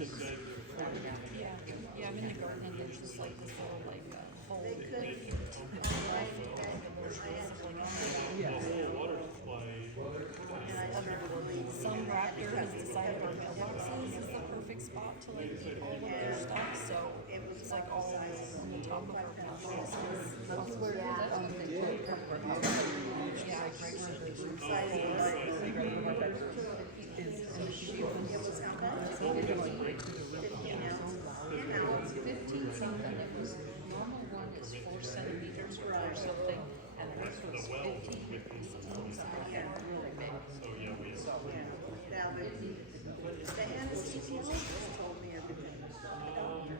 Yeah, I'm in the garden and there's just like this little like hole They like could. left some raptor has decided our mailboxes is the perfect spot to like keep all of their stuff, so it's like all on the top of our mailboxes. It's 15 something, it was, normal one is 4 centimeters or something, and this was 15. Really big. Now, the anesthesiologist told me everything from the doctor.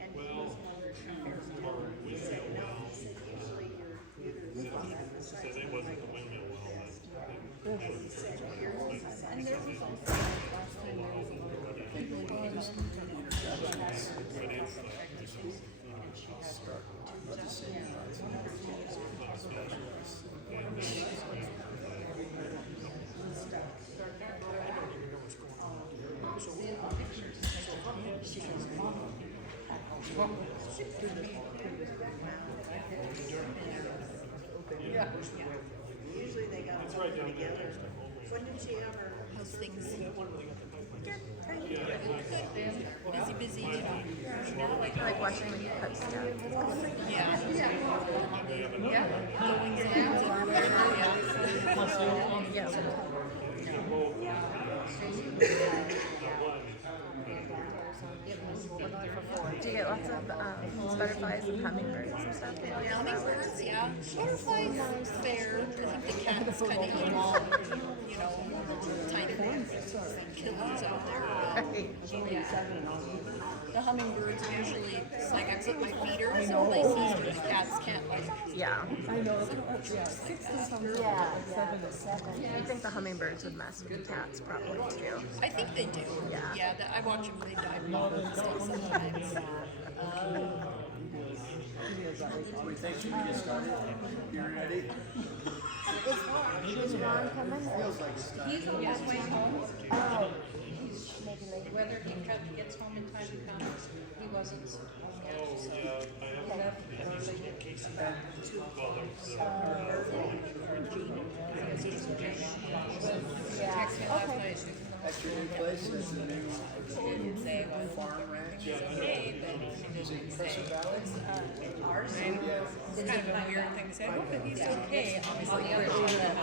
And he was wondering he said, no, he said, usually your uterus is on the side. So they wasn't the windmill well, He said, yours is the side. And there was also last time there was a lot of people going on Usually they got them together. When did she ever? how's things. They're pretty good. Busy, you know. Like watching when you cut stuff. Yeah. Goings and everywhere, yeah. Do you get lots of butterflies and hummingbirds and stuff? Hummingbirds, yeah. Butterflies, fair. I think the cats kind of eat them all, you know, tiny killers out there. The hummingbirds usually, like I put my feeders in places where the cats can't like. Yeah. I know. Yeah, 6 to 7. Yeah. 7 to 7. I think the hummingbirds would mess with the cats probably too. I think they do. Yeah. I watch them. They dive bomb and stuff sometimes. We think we get started. You ready? Is Ron coming? Feels like it's time. He's on his way home. Oh. Whether he gets home in time to come, he wasn't home yet, so he left early. Text me last night, she was in the At your new place, that's a new didn't say it was farm ranch. okay, but she didn't say. Crescent Valley? Ours? It's kind of a weird thing to say. I hope that he's okay. Obviously, the other one that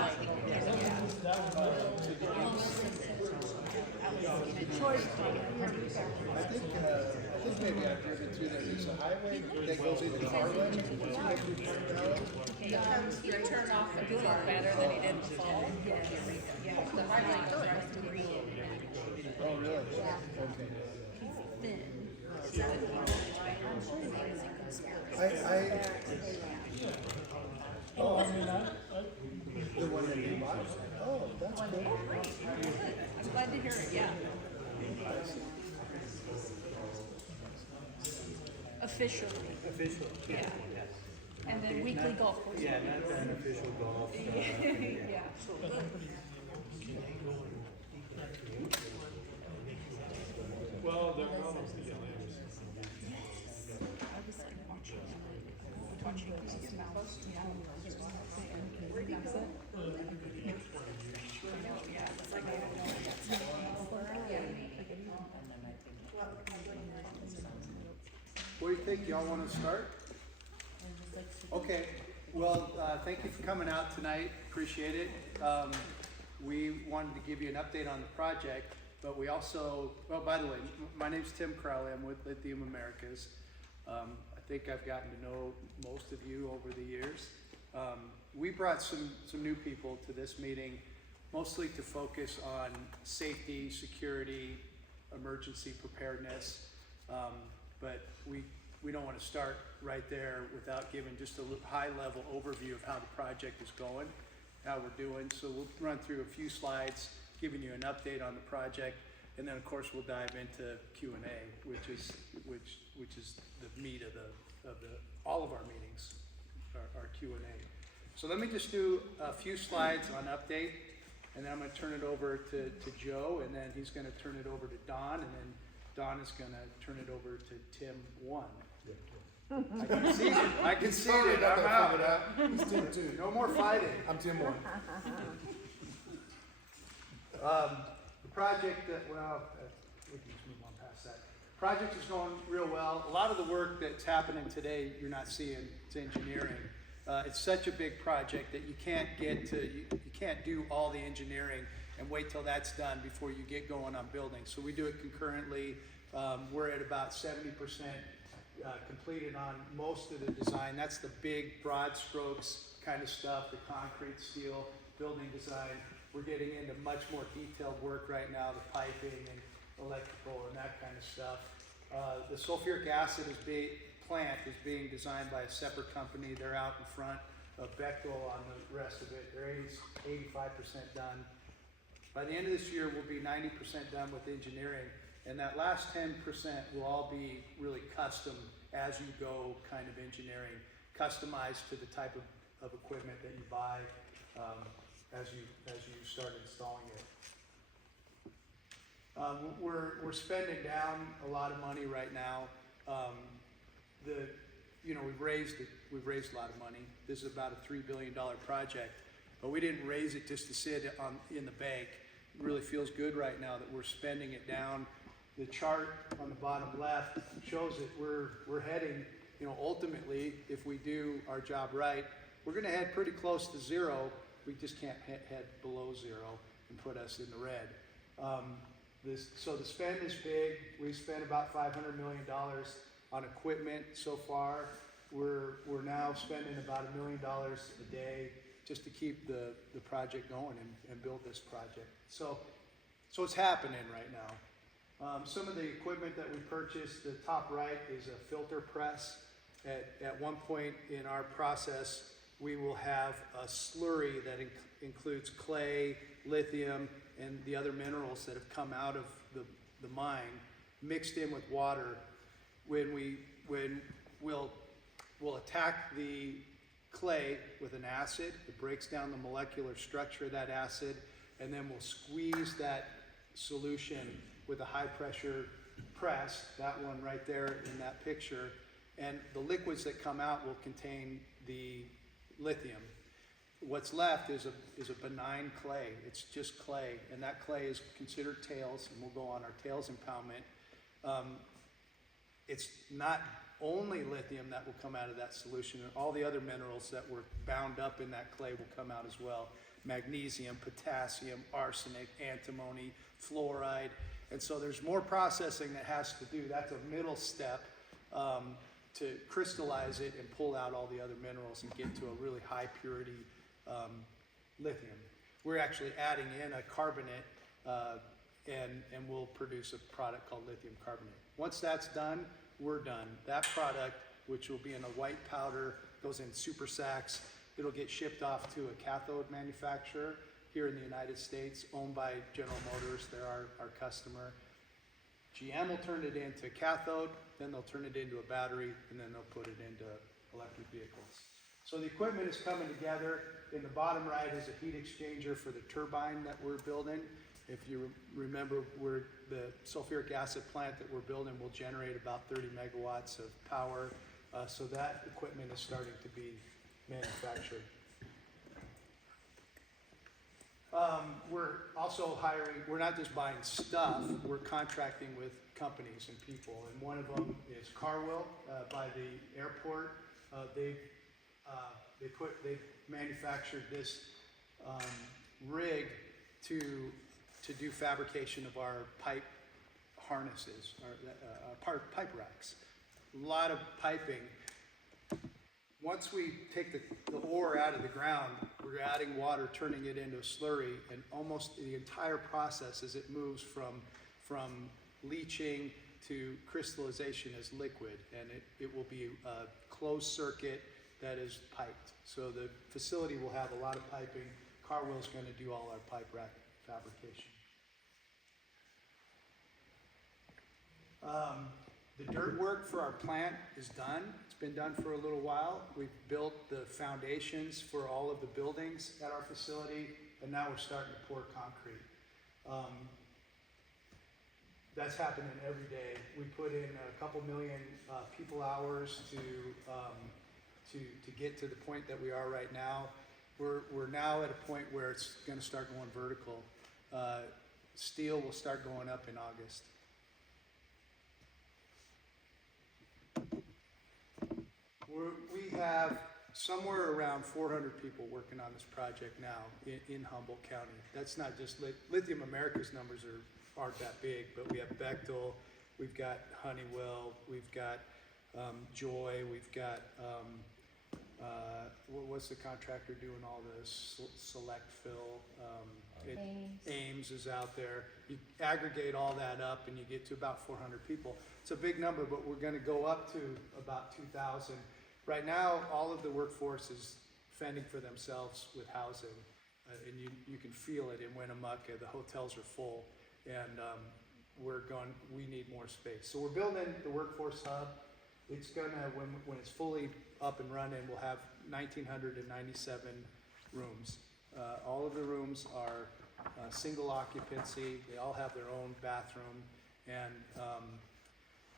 I think maybe I've driven through there. There's a highway that goes into Harlan. he turned off and doing better than he did in the fall. Yeah, the highway goes right through Green. Oh, really? Okay. Oh, the one that you bought? Oh, that's cool. I'm glad to hear it. Yeah. Officially. Official. Yeah. And then weekly golf course. Yeah, not an official golf. Yeah. Well, they're almost the I was like watching his mouth. Yeah. Where do you go? Yeah. It's like I don't know. What do you think? Y'all want to start? Okay. Well, thank you for coming out tonight. Appreciate it. We wanted to give you an update on the project, but we also, well, by the way, my name's Tim Crowley. I'm with Lithium Americas. I think I've gotten to know most of you over the years. We brought some new people to this meeting, mostly to focus on safety, security, emergency preparedness. But we don't want to start right there without giving just a high-level overview of how the project is going, how we're doing. So we'll run through a few slides, giving you an update on the project, and then of course we'll dive into Q&A, which is the meat of all of our meetings, our Q&A. So let me just do a few slides on update. and then I'm gonna turn it over to Joe, and then he's gonna turn it over to Don, and then Don is gonna turn it over to Tim 1. I can see it, I'm out. He's Tim 2. No more fighting. I'm Tim 1. The project, we can just move on past that. Project is going real well. A lot of the work that's happening today, you're not seeing, it's engineering. It's such a big project that you can't you can't do all the engineering and wait till that's done before you get going on building. So we do it concurrently. We're at about 70% completed on most of the design. That's the big broad strokes kind of stuff, the concrete, steel, building design. We're getting into much more detailed work right now, the piping and electrical and that kind of stuff. The sulfuric acid plant is being designed by a separate company. They're out in front of Bechtel on the rest of it. They're 85% done. By the end of this year, we'll be 90% done with engineering, and that last 10% will all be really custom as you go kind of engineering, customized to the type of equipment that you buy as you start installing it. We're spending down a lot of money right now. We've raised a lot of money. This is about a $3 billion project, but we didn't raise it just to sit in the bank. It really feels good right now that we're spending it down. The chart on the bottom left shows that we're heading, ultimately, if we do our job right, we're going to head pretty close to zero. We just can't head below zero and put us in the red. So the spend is big. We spent about $500 million on equipment so far. We're now spending about $1 million a day just to keep the project going and build this project. So it's happening right now. Some of the equipment that we purchased, the top right is a filter press. At one point in our process, we will have a slurry that includes clay, lithium, and the other minerals that have come out of the mine mixed in with water. We'll attack the clay with an acid. It breaks down the molecular structure of that acid, and then we'll squeeze that solution with a high pressure press, that one right there in that picture, and the liquids that come out will contain the lithium. What's left is a benign clay. It's just clay, and that clay is considered tails, and we'll go on our tails impoundment. It's not only lithium that will come out of that solution, and all the other minerals that were bound up in that clay will come out as well. Magnesium, potassium, arsenic, antimony, fluoride. And so there's more processing that has to do. That's a middle step to crystallize it and pull out all the other minerals and get to a really high purity lithium. We're actually adding in a carbonate and we'll produce a product called lithium carbonate. Once that's done, we're done. That product, which will be in a white powder, goes in super sacks. It'll get shipped off to a cathode manufacturer here in the United States, owned by General Motors. They're our customer. GM will turn it into cathode, then they'll turn it into a battery, and then they'll put it into electric vehicles. So the equipment is coming together. In the bottom right is a heat exchanger for the turbine that we're building. If you remember, the sulfuric acid plant that we're building will generate about 30 megawatts of power. So that equipment is starting to be manufactured. We're also hiring, we're not just buying stuff, we're contracting with companies and people. And one of them is Carwill by the airport. They've manufactured this rig to do fabrication of our pipe harnesses, our pipe racks. A lot of piping. Once we take the ore out of the ground, we're adding water, turning it into a slurry, and almost the entire process as it moves from leaching to crystallization as liquid, and it will be a closed circuit that is piped. So the facility will have a lot of piping. Carwill's going to do all our pipe rack fabrication. The dirt work for our plant is done. It's been done for a little while. We've built the foundations for all of the buildings at our facility, and now we're starting to pour concrete. That's happening every day. We put in a couple million people hours to get to the point that we are right now. We're now at a point where it's going to start going vertical. Steel will start going up in August. We have somewhere around 400 people working on this project now in Humboldt County. That's not just Lithium America's numbers aren't that big, but we have Bechtel, we've got Honeywell, we've got Joy, we've got what's the contractor doing all this? Select Fill. Ames is out there. You aggregate all that up and you get to about 400 people. It's a big number, but we're going to go up to about 2,000. Right now, all of the workforce is fending for themselves with housing, and you can feel it in Winnemucca. The hotels are full, and we need more space. So we're building the workforce hub. It's gonna, when it's fully up and running, we'll have 1,997 rooms. All of the rooms are single occupancy. They all have their own bathroom, and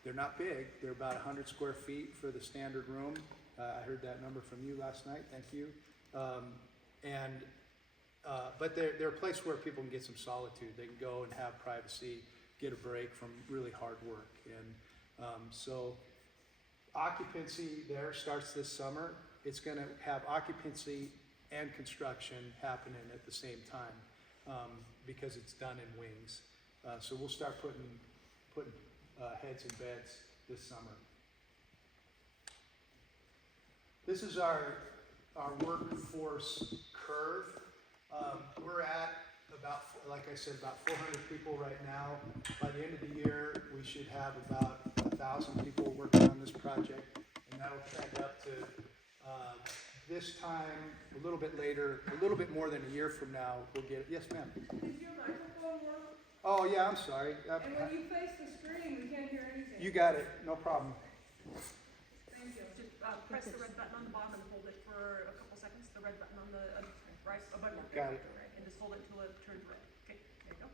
they're not big. They're about 100 square feet for the standard room. I heard that number from you last night. Thank you. But they're a place where people can get some solitude. They can go and have privacy, get a break from really hard work. And so occupancy there starts this summer. It's going to have occupancy and construction happening at the same time because it's done in wings. So we'll start putting heads in beds this summer. This is our workforce curve. We're at about, like I said, about 400 people right now. By the end of the year, we should have about 1,000 people working on this project, and that'll trend up to this time, a little bit later, a little bit more than a year from now, we'll get it. Yes, ma'am. Does your microphone work? Oh, yeah, I'm sorry. And when you face the screen, we can't hear anything. You got it, no problem. Thank you. Just press the red button on the bottom and hold it for a couple seconds. The red button on the right, a button. Got it. And just hold it till it turns red. Okay, there you go.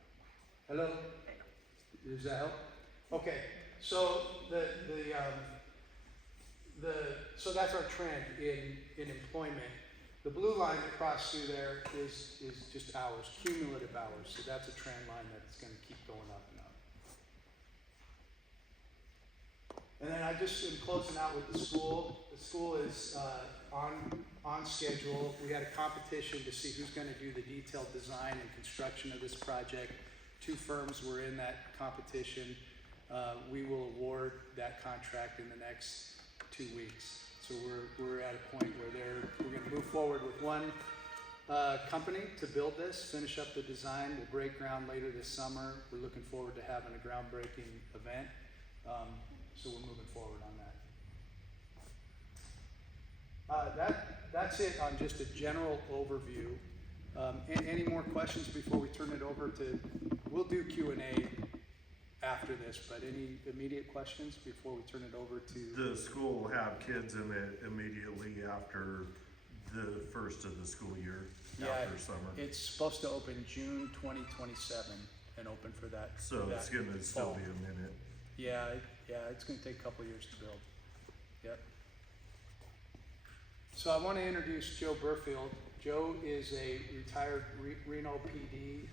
Hello? There you go. Does that help? Okay, so so that's our trend in employment. The blue line across through there is just hours, cumulative hours. So that's a trend line that's going to keep going up and up. And then I just am closing out with the school. The school is on schedule. We had a competition to see who's going to do the detailed design and construction of this project. 2 firms were in that competition. We will award that contract in the next 2 weeks. So we're at a point where we're going to move forward with one company to build this, finish up the design. We'll break ground later this summer. We're looking forward to having a groundbreaking event. So we're moving forward on that. That's it on just a general overview. Any more questions before we turn it over to? We'll do Q&A after this, but any immediate questions before we turn it over to? The school will have kids in it immediately after the first of the school year, after summer. It's supposed to open June 2027 and open for that. So it's gonna still be a minute. Yeah, it's gonna take a couple years to build. Yep. So I want to introduce Joe Burfield. Joe is a retired Reno PD.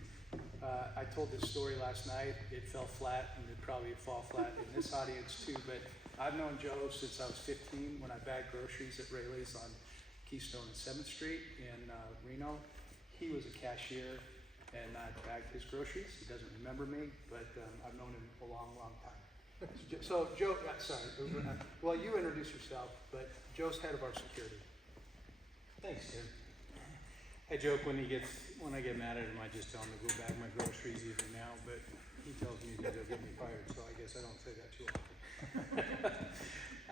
I told this story last night. It fell flat, and it'd probably fall flat in this audience too, but I've known Joe since I was 15 when I bagged groceries at Rayleigh's on Keystone and 7th Street in Reno. He was a cashier, and I bagged his groceries. He doesn't remember me, but I've known him a long, long time. So Joe, well, you introduce yourself, but Joe's head of our security. Thanks, Tim. I joke when I get mad at him, I just tell him to go bag my groceries even now, but he tells me that he'll get me fired, so I guess I don't say that too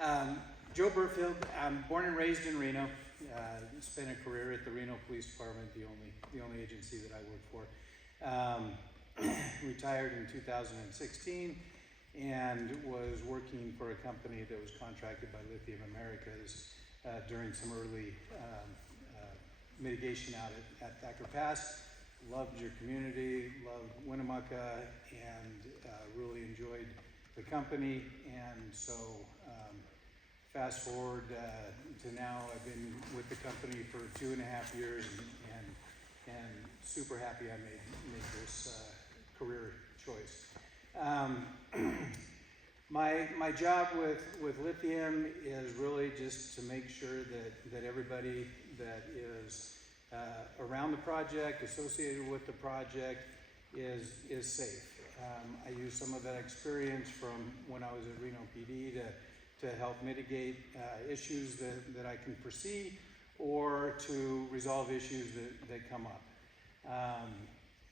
often. Joe Burfield, I'm born and raised in Reno. Spent a career at the Reno Police Department, the only agency that I worked for. Retired in 2016 and was working for a company that was contracted by Lithium Americas during some early mitigation out at Thacker Pass. loved your community, loved Winnemucca, and really enjoyed the company. And so fast forward to now, I've been with the company for 2.5 years, and super happy I made this career choice. My job with Lithium is really just to make sure that everybody that is around the project, associated with the project, is safe. I use some of that experience from when I was at Reno PD to help mitigate issues that I can foresee, or to resolve issues that come up.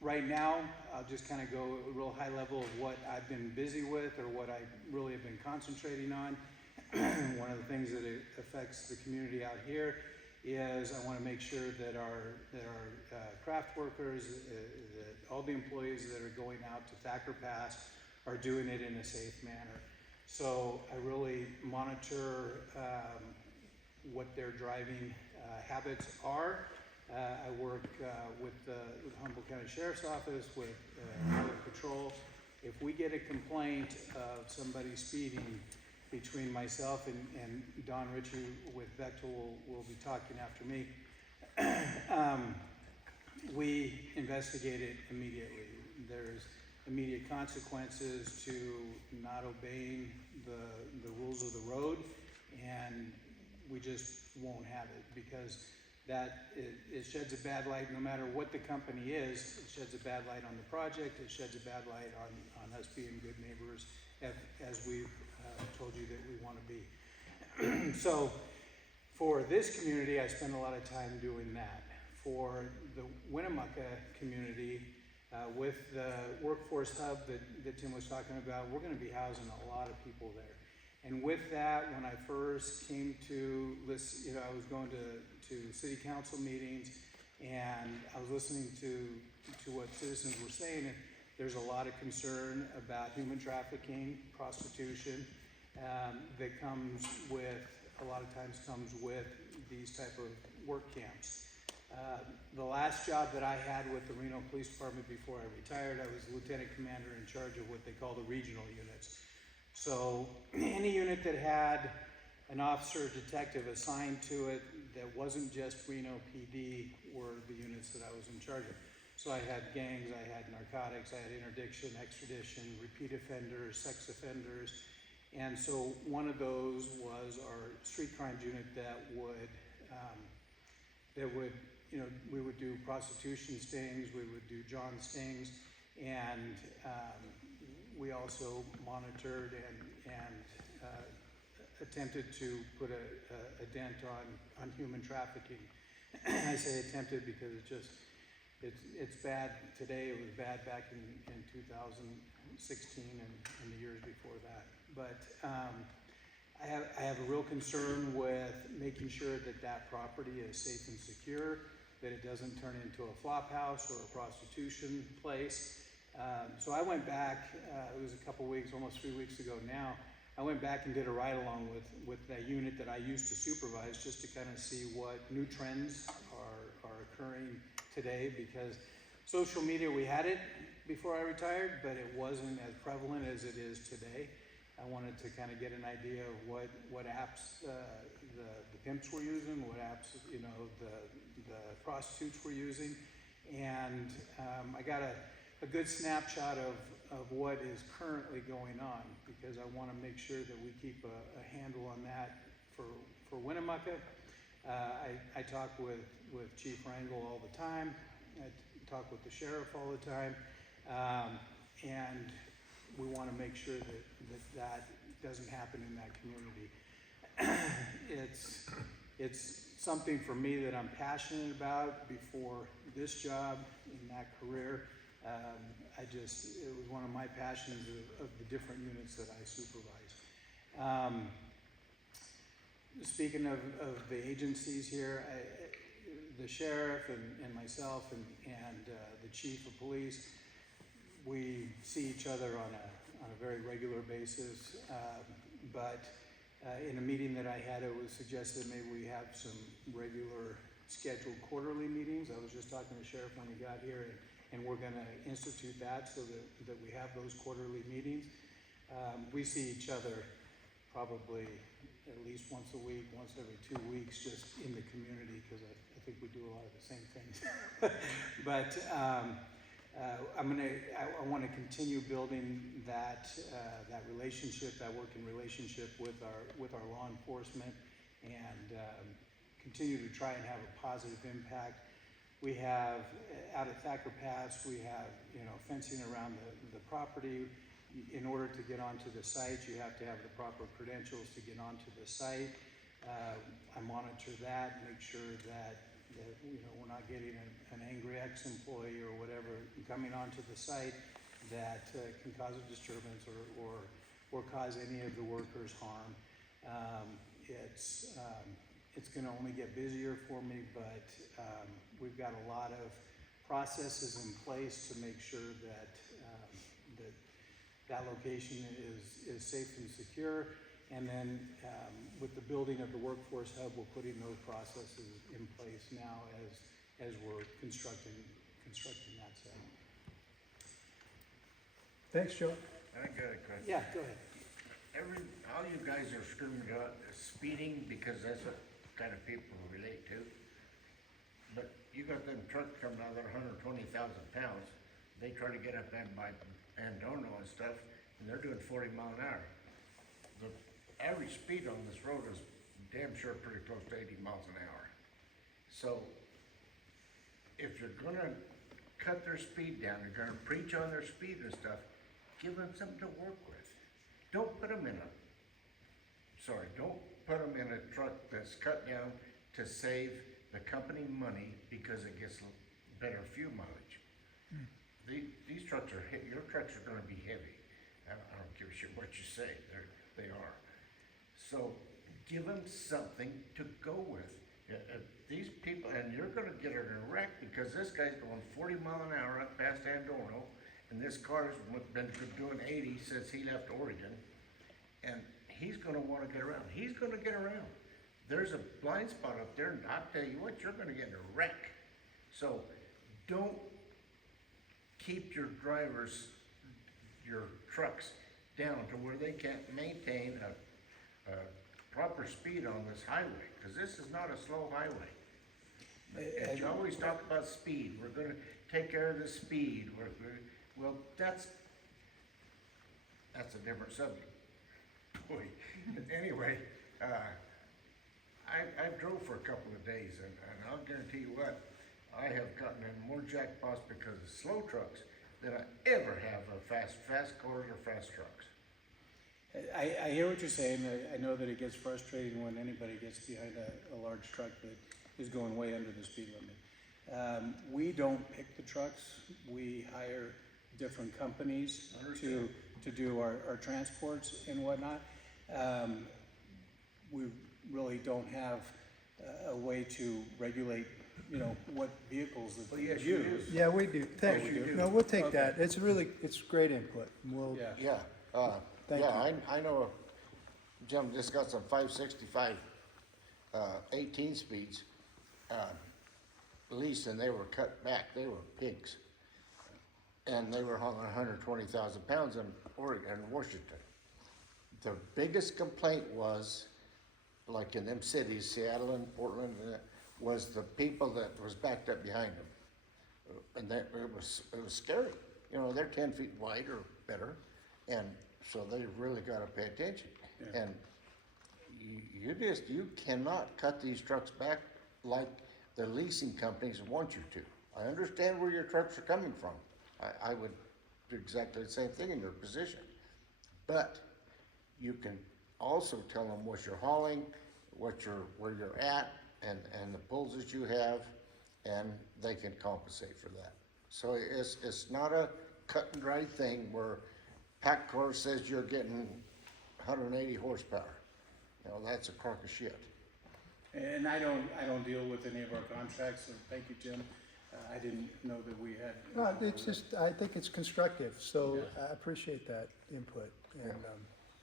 Right now, I'll just kind of go a real high level of what I've been busy with, or what I really have been concentrating on. One of the things that affects the community out here is I want to make sure that our craft workers, that all the employees that are going out to Thacker Pass are doing it in a safe manner. So I really monitor what their driving habits are. I work with the Humboldt County Sheriff's Office, with Highway Patrol. If we get a complaint of somebody speeding, between myself and Don Ritchie with Bechtel will be talking after me, we investigate it immediately. There's immediate consequences to not obeying the rules of the road, and we just won't have it, because it sheds a bad light. No matter what the company is, it sheds a bad light on the project, it sheds a bad light on us being good neighbors, as we've told you that we want to be. So for this community, I spend a lot of time doing that. For the Winnemucca community, with the workforce hub that Tim was talking about, we're going to be housing a lot of people there. And with that, when I first came to list, I was going to city council meetings, and I was listening to what citizens were saying, and there's a lot of concern about human trafficking, prostitution, that comes with, a lot of times comes with these type of work camps. The last job that I had with the Reno Police Department before I retired, I was lieutenant commander in charge of what they call the regional units. So any unit that had an officer or detective assigned to it that wasn't just Reno PD were the units that I was in charge of. So I had gangs, I had narcotics, I had interdiction, extradition, repeat offenders, sex offenders. And so one of those was our street crimes unit that would, we would do prostitution stings, we would do John stings, and we also monitored and attempted to put a dent on human trafficking. I say attempted because it's bad today. It was bad back in 2016 and the years before that. But I have a real concern with making sure that property is safe and secure, that it doesn't turn into a flop house or a prostitution place. So I went back, it was a couple weeks, almost 3 weeks ago now, I went back and did a ride-along with that unit that I used to supervise, just to kind of see what new trends are occurring today, because social media, we had it before I retired, but it wasn't as prevalent as it is today. I wanted to kind of get an idea of what apps the pimps were using, what apps the prostitutes were using, and I got a good snapshot of what is currently going on, because I want to make sure that we keep a handle on that for Winnemucca. I talk with Chief Rangel all the time. I talk with the sheriff all the time, and we want to make sure that doesn't happen in that community. It's something for me that I'm passionate about. Before this job, in that career, it was one of my passions of the different units that I supervise. Speaking of the agencies here, the sheriff and myself and the chief of police, we see each other on a very regular basis, but in a meeting that I had, it was suggested maybe we have some regular scheduled quarterly meetings. I was just talking to Sheriff when he got here, and we're gonna institute that so that we have those quarterly meetings. We see each other probably at least once a week, once every 2 weeks, just in the community, because I think we do a lot of the same things. But I want to continue building that relationship, that working relationship with our law enforcement, and continue to try and have a positive impact. We have out at Thacker Pass, we have fencing around the property. In order to get onto the site, you have to have the proper credentials to get onto the site. I monitor that, make sure that we're not getting an angry ex-employee or whatever coming onto the site that can cause a disturbance or cause any of the workers harm. It's going to only get busier for me, but we've got a lot of processes in place to make sure that that location is safe and secure. And then with the building of the workforce hub, we're putting those processes in place now as we're constructing that site. Thanks, Joe. I got a question. Yeah, go ahead. All you guys are screaming about speeding because that's what kind of people relate to. But you got them trucks coming out that are 120,000 pounds. They try to get up and by Andono and stuff, and they're doing 40 mile an hour. The average speed on this road is damn sure pretty close to 80 miles an hour. So if you're gonna cut their speed down, you're gonna preach on their speed and stuff, give them something to work with. Don't put them in don't put them in a truck that's cut down to save the company money because it gets better fuel mileage. These trucks your trucks are gonna be heavy. I don't give a shit what you say, they are. So give them something to go with. These people, and you're gonna get in a wreck because this guy's going 40 mile an hour up past Andono, and this car's been doing 80 since he left Oregon, and he's gonna wanna get around. He's gonna get around. There's a blind spot up there, and I'll tell you what, you're gonna get in a wreck. So don't keep your drivers, your trucks down to where they can't maintain a proper speed on this highway, because this is not a slow highway. And you always talk about speed. We're gonna take care of the speed. Well, that's a different subject. Boy, anyway, I drove for a couple of days, and I'll guarantee you what, I have gotten in more jackpots because of slow trucks than I ever have of fast cars or fast trucks. I hear what you're saying. I know that it gets frustrating when anybody gets behind a large truck that is going way under the speed limit. We don't pick the trucks. We hire different companies to do our transports and whatnot. We really don't have a way to regulate, what vehicles that Well, yes, they you use. do. Yeah, we do. Thank Yes, you. you do. No, we'll take Okay. that. It's great input. We'll, Yeah. Yeah, Thank I know a gentleman just got some 565, 18 speeds, leased, and they were cut back, they were pigs. And they were hauling 120,000 pounds in Oregon and Washington. The biggest complaint was, like in them cities, Seattle and Portland, was the people that was backed up behind them. And that, it was scary. They're 10 feet wide or better, and so they really gotta pay attention. Yeah. And you cannot cut these trucks back like the leasing companies want you to. I understand where your trucks are coming from. I would do exactly the same thing in your position. But you can also tell them what you're hauling, where you're at, and the pulls that you have, and they can compensate for that. So it's not a cut and dry thing where PACCAR says you're getting 180 horsepower. That's a crock of shit. And I don't deal with any of our contracts, so thank you, Jim. I didn't know that we had. no, it's just, I think it's constructive, so I appreciate that input. And,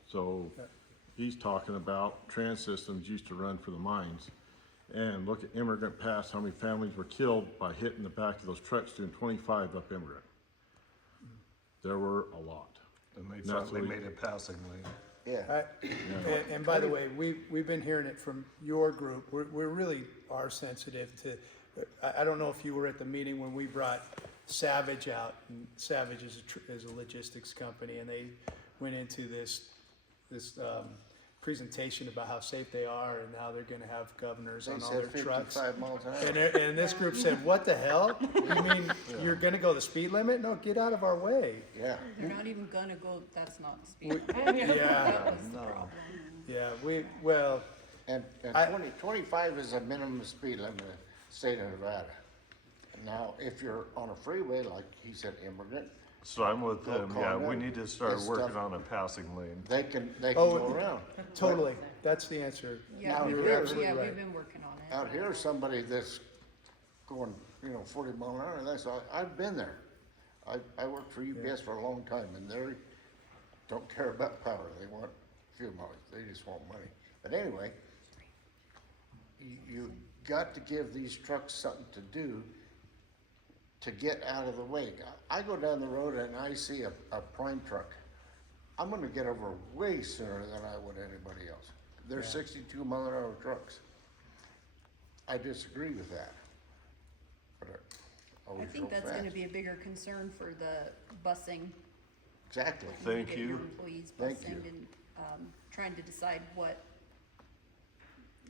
So he's talking about trans systems used to run for the mines, And look at Immigrant Pass, how many families were killed by hitting the back of those trucks doing 25 up Immigrant. There were a lot. And they That's thought they what we- made a passing lane. Yeah. And by the way, we've been hearing it from your group. We really are sensitive to, I don't know if you were at the meeting when we brought Savage out. And Savage is a logistics company, and they went into this presentation about how safe they are and how they're gonna have governors They on all said their trucks. 55 miles an hour. And this group said, what the hell? You mean you're gonna go the speed limit? No, get out of our way. Yeah. They're not even gonna go, that's not the speed. Yeah, That was the problem. yeah, And I- 25 is a minimum speed limit in the state of Nevada. Now, if you're on a freeway, like he said, Immigrant, So I'm with Go him, calm yeah, down. we need to start It's working tough. on a passing lane. they can Oh, go around. totally. That's the answer. Yeah, Now, we've you're absolutely yeah, right. we've been working on it. Out here, somebody that's going, 40 mile an hour, I've been there. I worked for UPS for a long time, and they don't care about power, they want fuel mileage, they just want money. But anyway, you got to give these trucks something to do to get out of the way. I go down the road and I see a prime truck. I'm gonna get over way sooner than I would anybody else. They're 62 mile an hour trucks. I disagree with that. But I always think go that's fast. gonna be a bigger concern for the busing. Exactly. Thank Get you. your employees Thank busing you. and, trying to decide what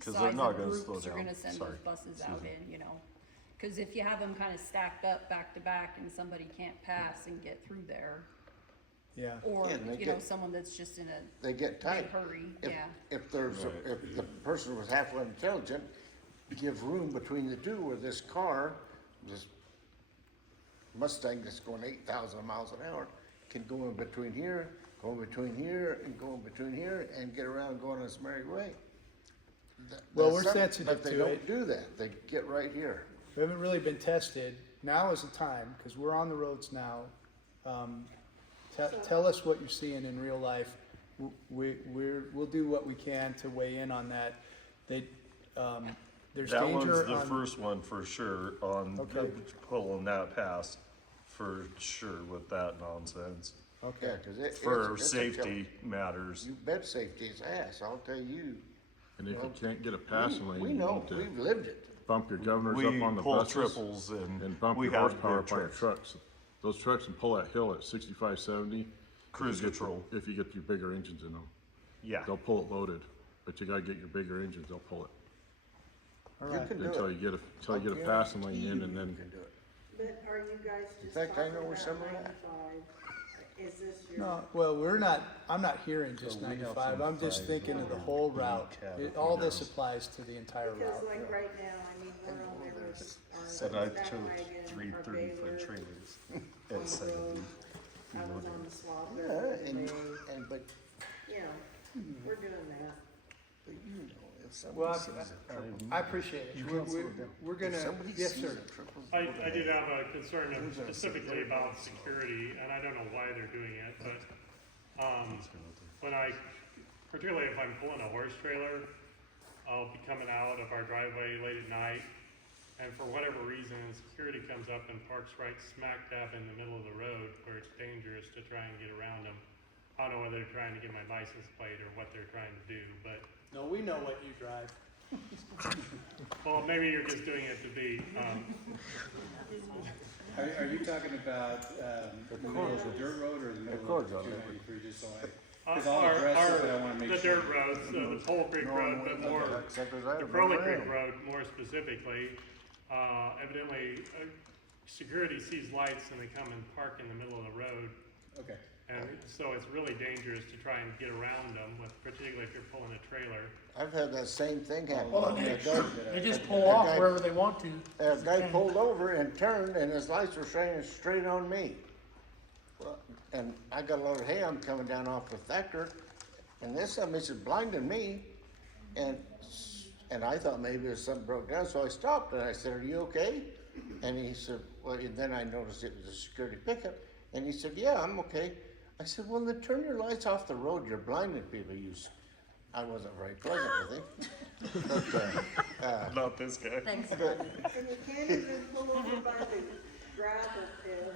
'Cause size they're not of gonna slow groups you're down. gonna send Sorry. those buses Excuse out me. in, Cause if you have them kinda stacked up back to back and somebody can't pass and get through there, Yeah. or, Yeah, and they get- someone that's just in a They get tight. big hurry, If, yeah. if there's, if the person was halfway intelligent, give room between the two where this car, this Mustang that's going 8,000 miles an hour, can go in between here, go in between here, and go in between here, and get around going its merry way. Well, That's we're something- sensitive But they to don't it. do that, they get right here. We haven't really been tested. Now is the time, because we're on the roads now. Tell us what you're seeing in real life. We'll do what we can to weigh in on that. There's That one's danger the on. first one for sure, on Okay. pulling that pass, for sure with that nonsense. Okay. Yeah, 'cause it's For it's a killer. safety matters. You bet safety is ass, I'll tell you. And if you can't get a passing lane, We you know, need to we've lived it. bump your governors We up on the pull buses triples and and bump we your have horsepower big up on your trucks. trucks. Those trucks can pull that hill at 65, 70. Cruise if you get the- control. If you get your bigger engines in them. Yeah, They'll pull it loaded, but you gotta get your bigger engines, they'll pull it. All You right. can do Until it. you get a passing lane in and then, You can do it. But are you guys In just fact, I talking know where about some are at. 95? Is this your? No, well, I'm not hearing just 95. I'm just thinking of the whole route. All this applies to the entire Because route. like right now, I mean, we're on there with our said I stack chose wagon, three our 30-foot baler, trailers on at the 70. road. I was on the swab Yeah, there and, today, but, we're doing that. but you know, if Well, somebody sees a triple. I appreciate it. We're If gonna, somebody yes, sees sir. a triple, I did have a concern of specifically about security, and I don't know why they're doing it, but, particularly if I'm pulling a horse trailer, I'll be coming out of our driveway late at night, and for whatever reason, security comes up and parks right smack dab in the middle of the road where it's dangerous to try and get around them. I don't know whether they're trying to get my license plate or what they're trying to do, but, No, we know what you drive. well, maybe you're just doing it to be, Are you talking about, the middle of the dirt road or the middle course, of I'll the do 293, just so because all the our, addresses that I wanna make the sure. dirt roads, the Pole Creek Road, but more, except as I the Crowley remember Creek it. Road more specifically, evidently, security sees lights and they come and park in the middle of the road. Okay. And so it's really dangerous to try and get around them, particularly if you're pulling a trailer. I've had that same thing happen. Well, A make guy- They just a pull off guy- wherever they want to. A guy pulled over and turned and his lights were shining straight on me. Well, and I got a load of hay, I'm coming down off of Thacker, and this somebody said blinding me, and I thought maybe it was something broke down, so I stopped and I said, "Are you okay?" And he said, well, and then I noticed it was a security pickup, and he said, "Yeah, I'm okay." I said, "Well, then turn your lights off the road, you're blinding people, you I wasn't very pleasant with him. But, Not this guy. Thanks, And you can't even pull over by the gravel pit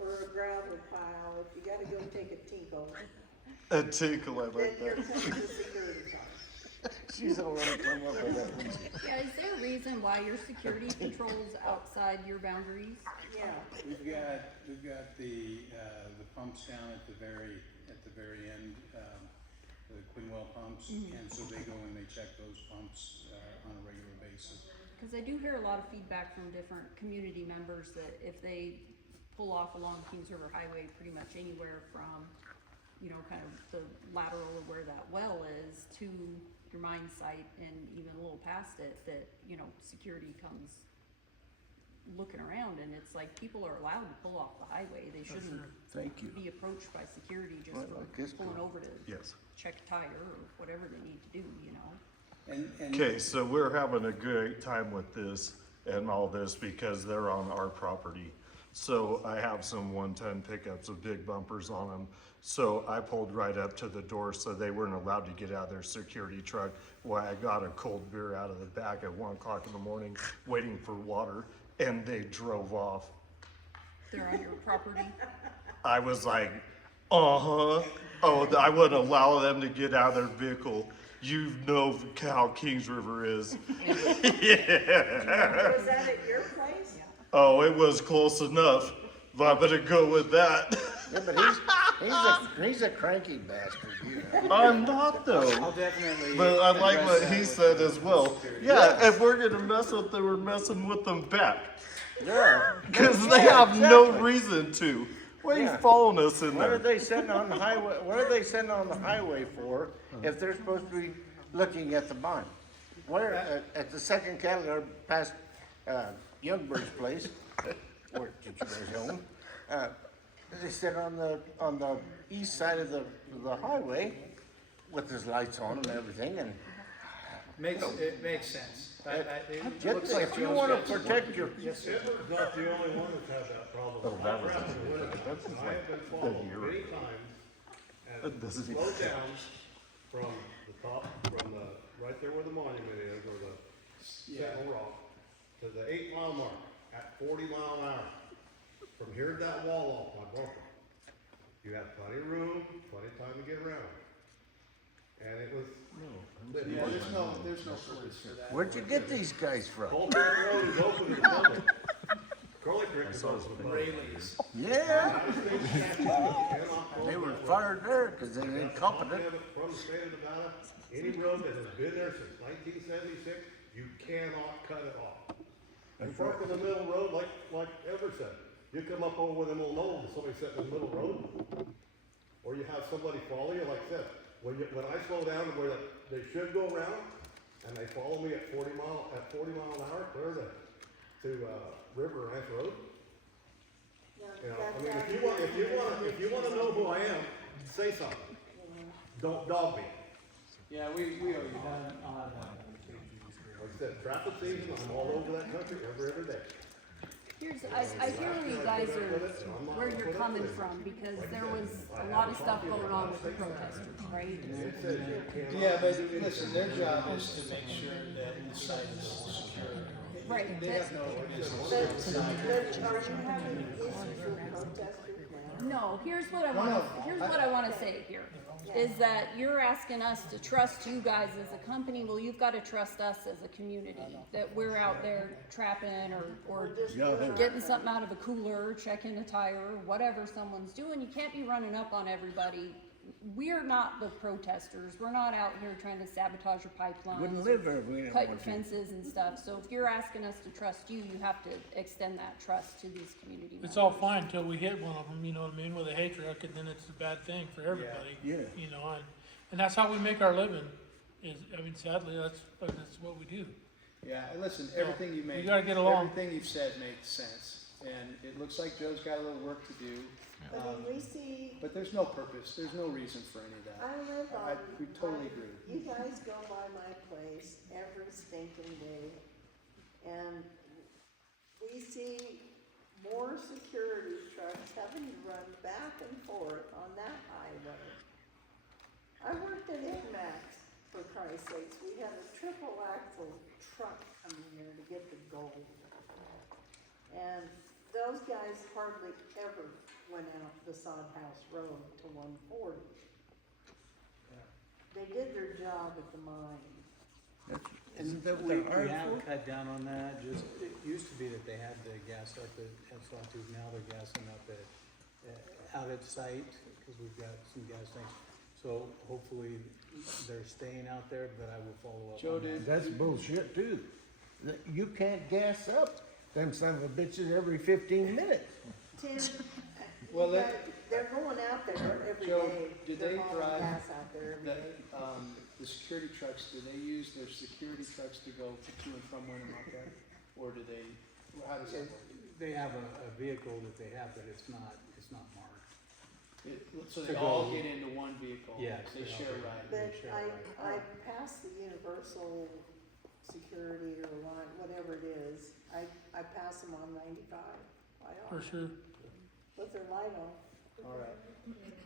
or a gravel pile if you gotta go take a tinkle. A tinkle, I Then like you're that. coming to security time. she's already come up with that one. Yeah, is there a reason why your security patrols outside your boundaries? Yeah. We've got the pumps down at the very end, the Quinwell pumps, and so they go and they check those pumps, on a regular basis. Because I do hear a lot of feedback from different community members that if they pull off along Kings River Highway pretty much anywhere from, you know, kind of the lateral of where that well is to your mine site and even a little past it, that, you know, security comes looking around, and it's like people are allowed to pull off the highway. They shouldn't Thank you. be approached by security just Well, I guess for pulling over to Yes. check a tire or whatever they need to do, you know? And Okay, so we're having a great time with this and all this because they're on our property. So I have some 1-ton pickups with big bumpers on them. So I pulled right up to the door so they weren't allowed to get out of their security truck. While I got a cold beer out of the back at 1 o'clock in the morning, waiting for water, and they drove off. They're on your property. I was like, uh-huh. Oh, I wouldn't allow them to get out of their vehicle. You know how Kings River is. Yeah. Was that at your place? Oh, it was close enough. But I'm gonna go with that. Yeah, but he's a cranky bastard, you know. I'm not I'll though. definitely. But I like address what that he with said the as well. security. Yeah, if we're gonna mess with them, we're messing with them back. Yeah. Cause they Yeah, have no exactly. reason to. What are you Yeah. following us in What are there? they sitting on the highway, what are they sitting on the highway for if they're supposed to be looking at the mine? Where, at the second cattle or past, Youngbird's place, where you guys own, they sit on the east side of the highway with his lights on and everything, and It makes sense. It looks like if you Joe's wanna got some protect your, Yes, sir. Edward's not the only one that's had that problem. Oh, that was I have been followed year many ago. times and This is- slowed down from the top, right there where the monument is, or the Sentinel Rock, to the 8-mile mark at 40 mile an hour. From here to that wall off my bumper. You have plenty of room, plenty of time to get around. And it was. Yeah, there's no purpose for that. where'd you get these guys from? Colton Road is open to the public. Curly Creek is open to the public. Rayleigh's. Yeah, You cannot close they were that road. fired there because they were incompetent. From the state of Nevada, any road that has been there since 1976, you cannot cut it off. You park in the middle road like Ever said. You come up over with them little knolls and somebody sitting in the middle road. Or you have somebody follow you, like I said, when I slow down where they should go around, and they follow me at 40 mile an hour, clear to River Ranch Road. You know, I mean, if you wanna know who I am, say something. Don't dog me. Yeah, we owe you that. Like I said, traffic season, I'm all over that country every day. I hear where you guys are, where you're coming from, because there was a lot of stuff going on with the protesters, right? Yeah, but listen, their job is to make sure that the site is secure. Right, They but, have no business. But are you having issues with protesters now? no, here's what I wanna say here, is that you're asking us to trust you guys as a company. Well, you've gotta trust us as a community, that we're out there trapping or getting something out of a cooler, checking a tire, or whatever someone's doing. You can't be running up on everybody. We're not the protesters. We're not out here trying to sabotage your pipelines. Wouldn't live there if we didn't Cut your want to. fences and stuff. So if you're asking us to trust you, you have to extend that trust to these community members. It's all fine until we hit one of them, you know what I mean, with a hay truck, and then it's a bad thing for everybody. Yeah. You know, and that's how we make our living, sadly, that's what we do. Yeah, and listen, everything you make. You gotta get along. Everything you've said makes sense, and it looks like Joe's got a little work to do. I mean, we see, But there's no purpose, there's no reason for any of that. I live We totally agree. You guys go by my place every stinking day, and we see more security trucks having to run back and forth on that highway. I worked at INMAX for my sakes, we had a triple axle truck coming here to get the gold. And those guys hardly ever went out the Sod House Road to 140. They did their job at the mine. Isn't that what We they're hired have for? cut down on that, just, it used to be that they had the gas up at Sawtooth, now they're gassing up out at site, cause we've got some gas tanks. So hopefully they're staying out there, but I will follow up. Joe, on that. did- That's bullshit too. You can't gas up them son of a bitches every 15 minutes. Tim, Well, you guys- they're going out there every Joe, day. did They're they hauling drive gas out there every that, day. the security trucks, do they use their security trucks to go to and from Winnemucca? Or do they, how does that work? They have a vehicle that they have, but it's not marked. So To they all go- get into one vehicle? Yes, They they all share do. ride? But sure, I right. passed the universal security or line, whatever it is, I pass them on 95, quite For often, sure. with their light on. All right.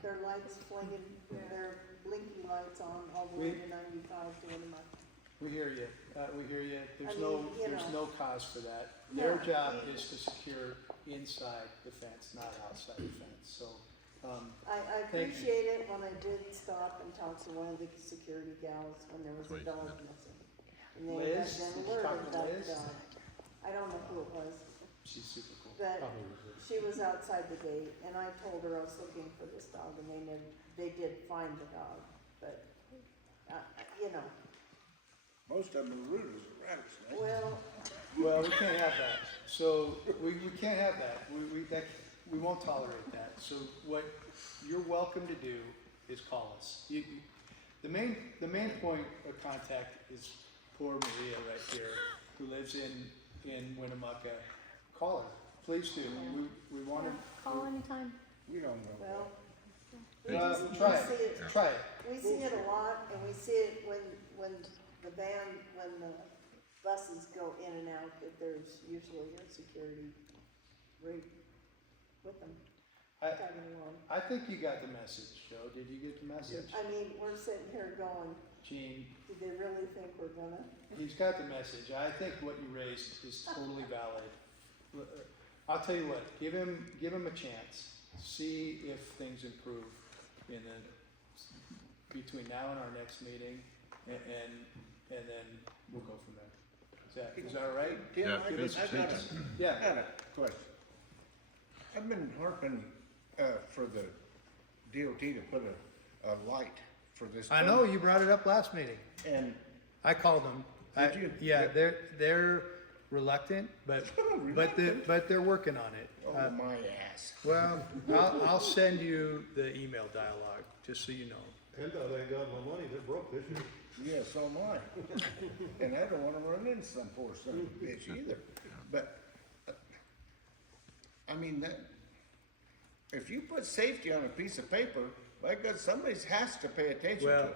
Their lights flinging, their blinky lights on all the way to 95 to Winnemucca. We hear you, we hear you. There's I no, mean, you there's know. no cause for that. Their No, job we- is to secure inside the fence, not outside the fence, so, I Thank you. appreciate it when I did stop and talk to one of the security gals when there was a dog missing. And they had Liz? been Did you talk alerted to about the Liz? dog. I don't know who it was, she's super cool. but Probably was it. she was outside the gate and I told her I was looking for this dog and they did find the dog, but, you know, Most of them are rude as a rattlesnake. well, Well, we can't have that. So we can't have that. We won't tolerate that. So what you're welcome to do is call us. The main point of contact is poor Maria right here, who lives in Winnemucca. Call her, please do. We want to. Call anytime. We don't know. well. we Try see it. Try it. We see it a lot, and we see it when the buses go in and out, that there's usually a security right with them, I tagging along. I think you got the message, Joe. Did you get the message? I mean, we're sitting here going, Gene, do they really think we're gonna? he's got the message. I think what you raised is totally valid. I'll tell you what, give him a chance. See if things improve between now and our next meeting, and then we'll go from there. Is that all right? Tim, Yeah, I that's- got Yeah. a question. I've been harping, for the DOT to put a light for this. I know, you brought it up last meeting. And I called them. Did you? Yeah, Yeah. they're reluctant, but they're working on it. oh my ass. Well, I'll send you the email dialogue, just so you know. PennDOT ain't got no money, they're broke this year. Yeah, so am I. And I don't wanna run into some poor son of a bitch either. But, I mean, if you put safety on a piece of paper, by God, somebody has to pay attention to Well,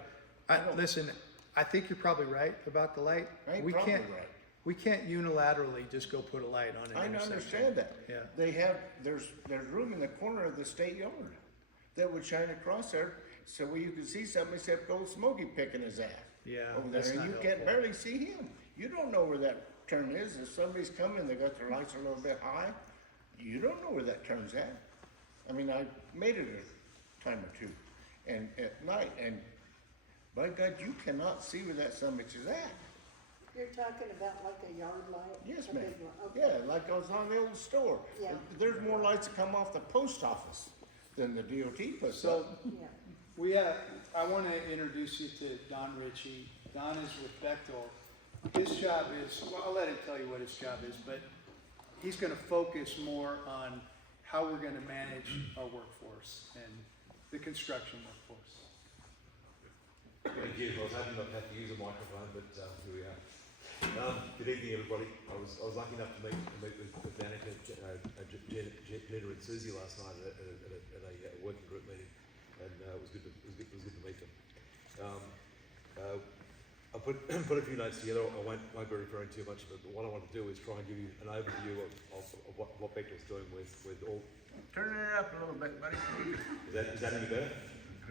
it. listen, I think you're probably right about the light. I ain't We probably can't, right. we can't unilaterally just go put a light on an I intersection. understand that. Yeah. They have, there's room in the corner of the state yard that would shine across there, so where you can see somebody except old Smokey picking his ass. Yeah, Over that's there, not and you can helpful. barely see him. You don't know where that turn is. If somebody's coming, they got their lights a little bit high, you don't know where that turn's at. I mean, I made it a time or two, and at night, and by God, you cannot see where that son of a bitch is at. You're talking about like a yard light? Yes, A ma'am. big one, okay. Yeah, like I was on the old store. Yeah. There's more lights that come off the post office than the DOT puts So, up. Yeah. I want to introduce you to Don Ritchie. Don is with Bechtel. His job is, well, I'll let him tell you what his job is, but he's going to focus more on how we're going to manage our workforce and the construction workforce. Thank you. I was hoping I'd have to use a microphone, but here we are. Good evening, everybody. I was lucky enough to meet with Danica, Jenna and Susie last night at a working group meeting, and it was good to meet them. I put a few notes together. I won't be referring too much, but what I want to do is try and give you an overview of what Bechtel's doing with all. Turn it up a little bit, buddy. Is that any better?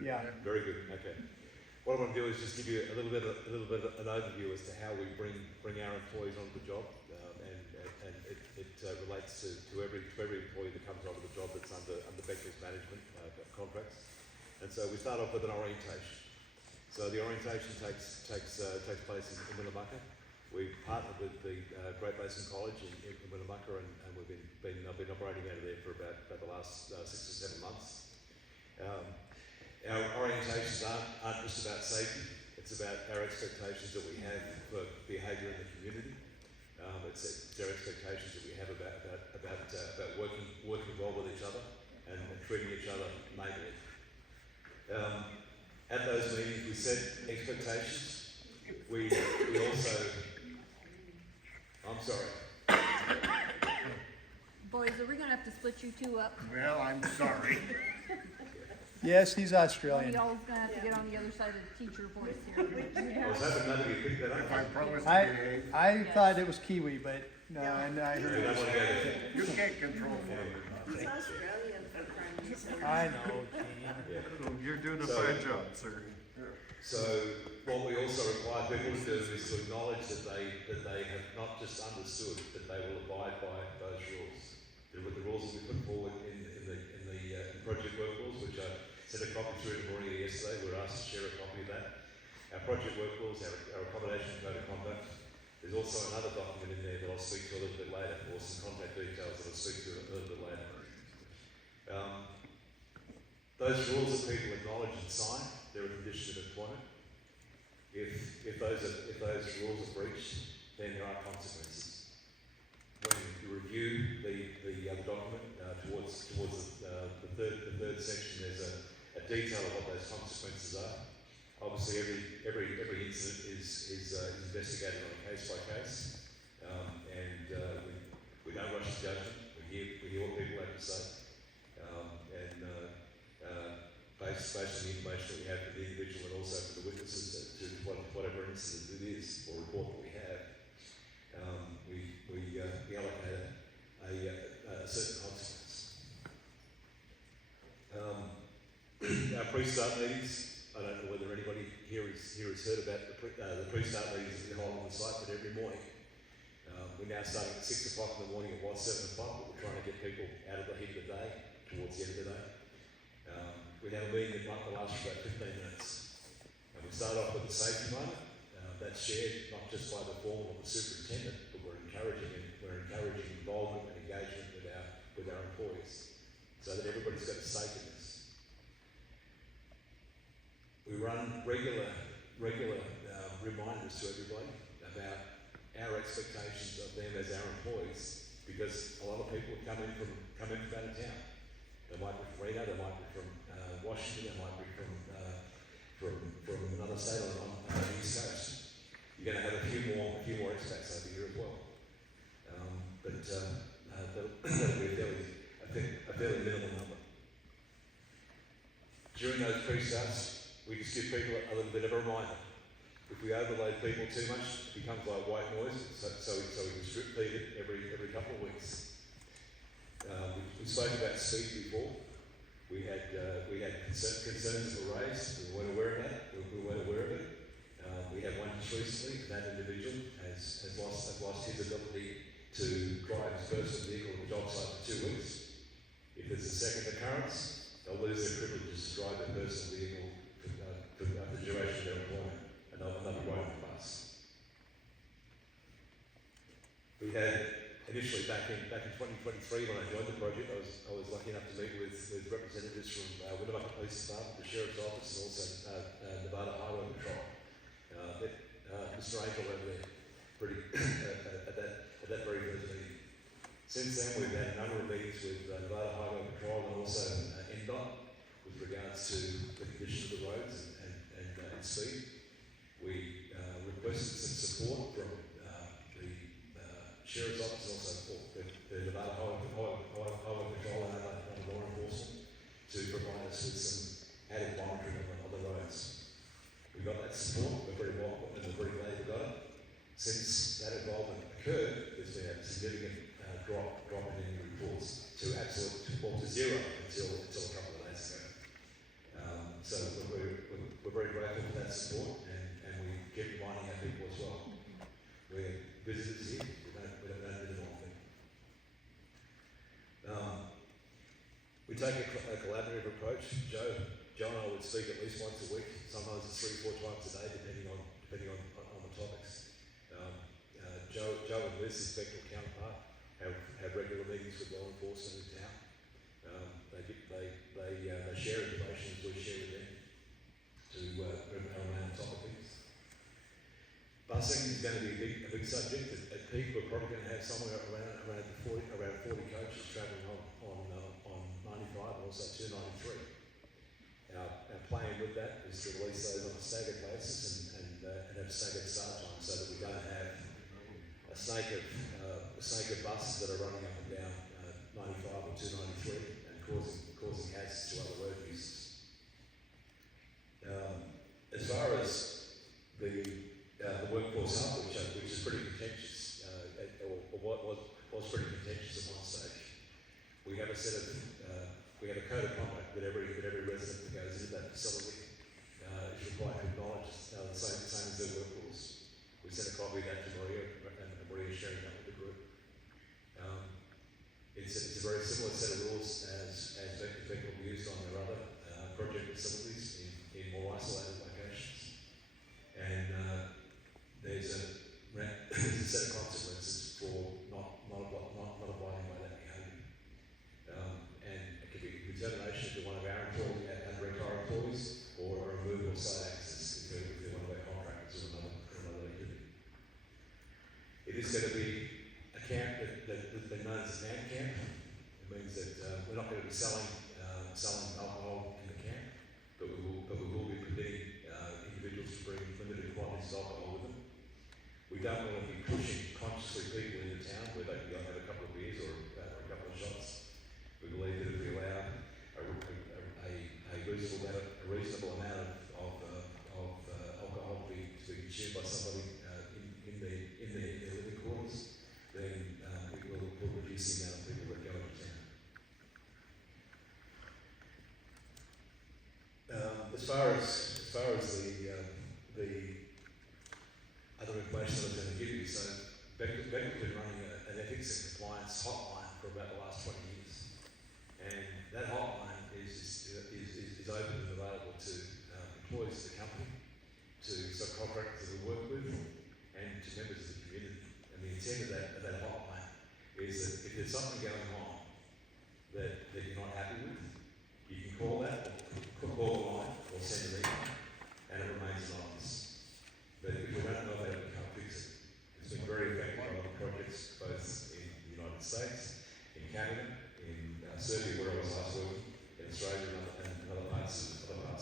Yeah. Very good. Okay. what I want to do is just give you a little bit of an overview as to how we bring our employees onto the job, and it relates to every employee that comes onto the job that's under Bechtel's management contracts. And so we start off with an orientation. So the orientation takes place in Winnemucca. We've partnered with the Great Basin College in Winnemucca, and we've been operating out of there for about the last 6 or 7 months. Our orientations aren't just about safety, it's about our expectations that we have for behaviour in the community. It's our expectations that we have about working well with each other and treating each other neighbourly. At those meetings we set expectations. We also, I'm sorry. Boys, are we gonna have to split you two up? Well, I'm sorry. Yes, he's One of Australian. y'all's gonna have to get on the other side of the teacher voice here. I was hoping none of you picked that up. If I promise to behave, I thought it was Kiwi, but no, and I We heard don't it was. want to go there. you can't control me. He's Australian for crying out loud. I know, Gene. Yeah. You're doing a So- fine job, sir. So what we also require people to do is to acknowledge that they have not just understood, but they will abide by those rules. The rules that we put forward in the project work rules, which I sent a copy through to Maria yesterday. We were asked to share a copy of that. Our project work rules, our accommodation code of conduct. There's also another document in there that I'll speak to a little bit later, or some contact details that I'll speak to a little bit later. Those rules that people acknowledge and sign, they're a condition of employment. If those rules are breached, then there are consequences. When you review the document towards the third section, there's a detail of what those consequences are. Obviously, every incident is investigated on a case by case, and we don't rush to judgment. We hear what people have to say, and based on the information that we have for the individual and also for the witnesses to whatever incident it is or report that we have, we allocate a certain consequence. Our pre-start meetings, I don't know whether anybody here has heard about the pre-start meetings that we hold on the site, but every morning. We're now starting at 6 o'clock in the morning. It was 7 o'clock, but we're trying to get people out of the heat of the day towards the end of the day. We have a meeting that might last for about 15 minutes. And we start off with a safety moment. That's shared not just by the foreman or the superintendent, but we're encouraging involvement and engagement with our employees, so that everybody's got a stake in this. We run regular reminders to everybody about our expectations of them as our employees, because a lot of people come in from out of town. They might be from Reno, they might be from Washington, they might be from another state on the East Coast. You're going to have a few more expats over here as well, but that'll be a fairly minimal number. During those pre-starts, we just give people a little bit of a reminder. If we overload people too much, it becomes like white noise, so we can strip feed it every couple of weeks. We spoke about speed before. We had concerns that were raised. We weren't aware of that. We had one just recently, and that individual has lost his ability to drive his personal vehicle to the job site for 2 weeks. If there's a second occurrence, they'll lose their privileges to drive their personal vehicle for the duration of their employment, and they'll be riding the bus. We had initially back in 2023 when I joined the project, I was lucky enough to meet with representatives from Winnemucca Police Department, the Sheriff's Office, and also Nevada Highway Patrol. Mr. Angel over there, at that very first meeting. Since then, we've had a number of meetings with Nevada Highway Patrol and also NDOT with regards to the condition of the roads and speed. We requested some support from the Sheriff's Office and also the Nevada Highway Patrol and other law enforcement to provide us with some added monitoring on the roads. We got that support, we're very welcome and we're very glad we got it. Since that involvement occurred, there's been a significant drop in any reports to zero until a couple of days ago. So we're we're very grateful for that support, and we keep reminding our people as well. We're visitors here, we don't do the wrong thing. We take a collaborative approach. Joe and I would speak at least once a week, sometimes it's 3 or 4 times a day, depending on the topics. Joe and Liz, his spectral counterpart, have regular meetings with law enforcement in town. They share information as we share with them to remain on top of things. Busing is going to be a big subject. At peak, we're probably going to have somewhere around 40 coaches travelling on 95 and also 293. Our plan with that is to release those on a staggered basis and have staggered start times so that we don't have a snake of buses that are running up and down 95 or 293 and causing hazards to other road users. As far as the workforce outreach, which is pretty contentious, or was pretty contentious at one stage, we have a set of we have a code of conduct that every resident that goes into that facility is required to acknowledge the same as their workforce. We sent a copy of that to Maria, and Maria sharing that with the group. It's a very similar set of rules as people used on their other project facilities in more isolated locations. And there's a set of consequences for not abiding by that behaviour. And it could be determination to one of our employees, our employees, or a removal of site access if they're one of our contractors or another activity. It is going to be a camp that's been known as a man camp. It means that we're not going to be selling alcohol in the camp, but we will be permitting individuals to bring limited quantities of alcohol with them. We don't want to be pushing consciously people into town where they can go and have a couple of beers or a couple of shots. We believe that if we allow a reasonable amount of alcohol to be consumed by somebody in their living quarters, then it will reduce the amount of people that go into town. As far as the other information that I'm going to give you, so Becky's been running an ethics and compliance hotline for about the last 20 years, and that hotline is open and available to employees of the company, to subcontractors that we work with, and to members of the community. And the intent of that hotline is that if there's something going on that you're not happy with, you can call that, or call the line, or send an email, and it remains anonymous. But if you don't know that, we can't fix it. It's been very effective on other projects, both in the United States, in Canada, in Serbia, where I was last working, in Australia, and other parts of the world.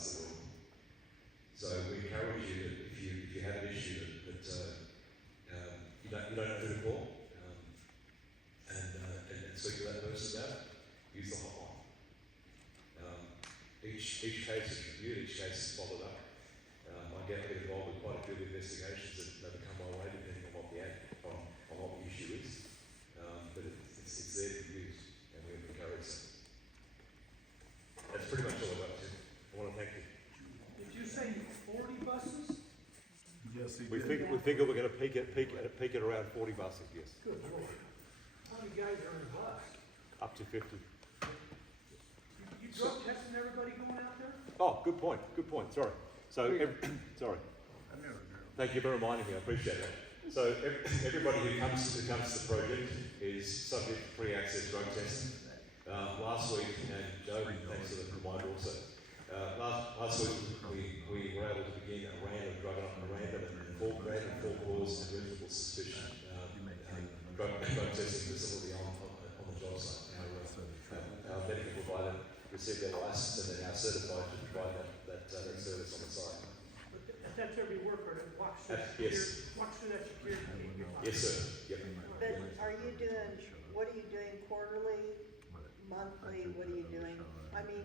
So we encourage you that if you have an issue that you don't know who to call, and speak to that person about it, use the hotline. Each case is reviewed, each case is followed up. I get involved with quite a few of the investigations that come my way, depending on what the issue is. But it's there to be used, and we encourage it. That's pretty much all I've got to. I want to thank you. Did you say 40 buses? Yes, we figure we're going to peak at around 40 buses. Yes. Good Lord. How many guys are in a bus? Up to 50. You drug testing everybody going out there? Oh, good point. Sorry. So, sorry. Thank you for reminding me. I appreciate that. So, everybody who comes to the project is subject to pre-access drug testing. Last week, and Joe, thanks for the reminder also. Last week we were able to begin a random drug and full cause and reasonable suspicion drug testing facility on the job site. Our medical provider received their license and they're now certified to provide that service on the site. But that's every worker that walks through Yes. that security gate. Yes, sir. Yep. But what are you doing quarterly, monthly, what are you doing? I mean,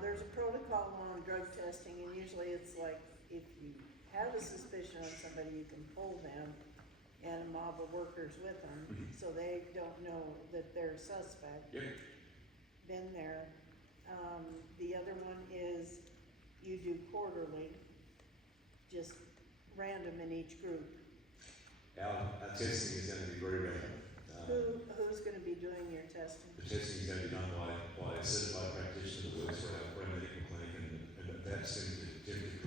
there's a protocol on drug testing, and usually it's like, if you have a suspicion on somebody, you can pull them and a mob of workers with them, so they don't know that they're a suspect. Yep. Been there. The other one is, you do quarterly, just random in each group. Our testing is going to be very random. Who's gonna be doing your testing? The testing is going to be done by a certified practitioner that works for our medical clinic, and that's going to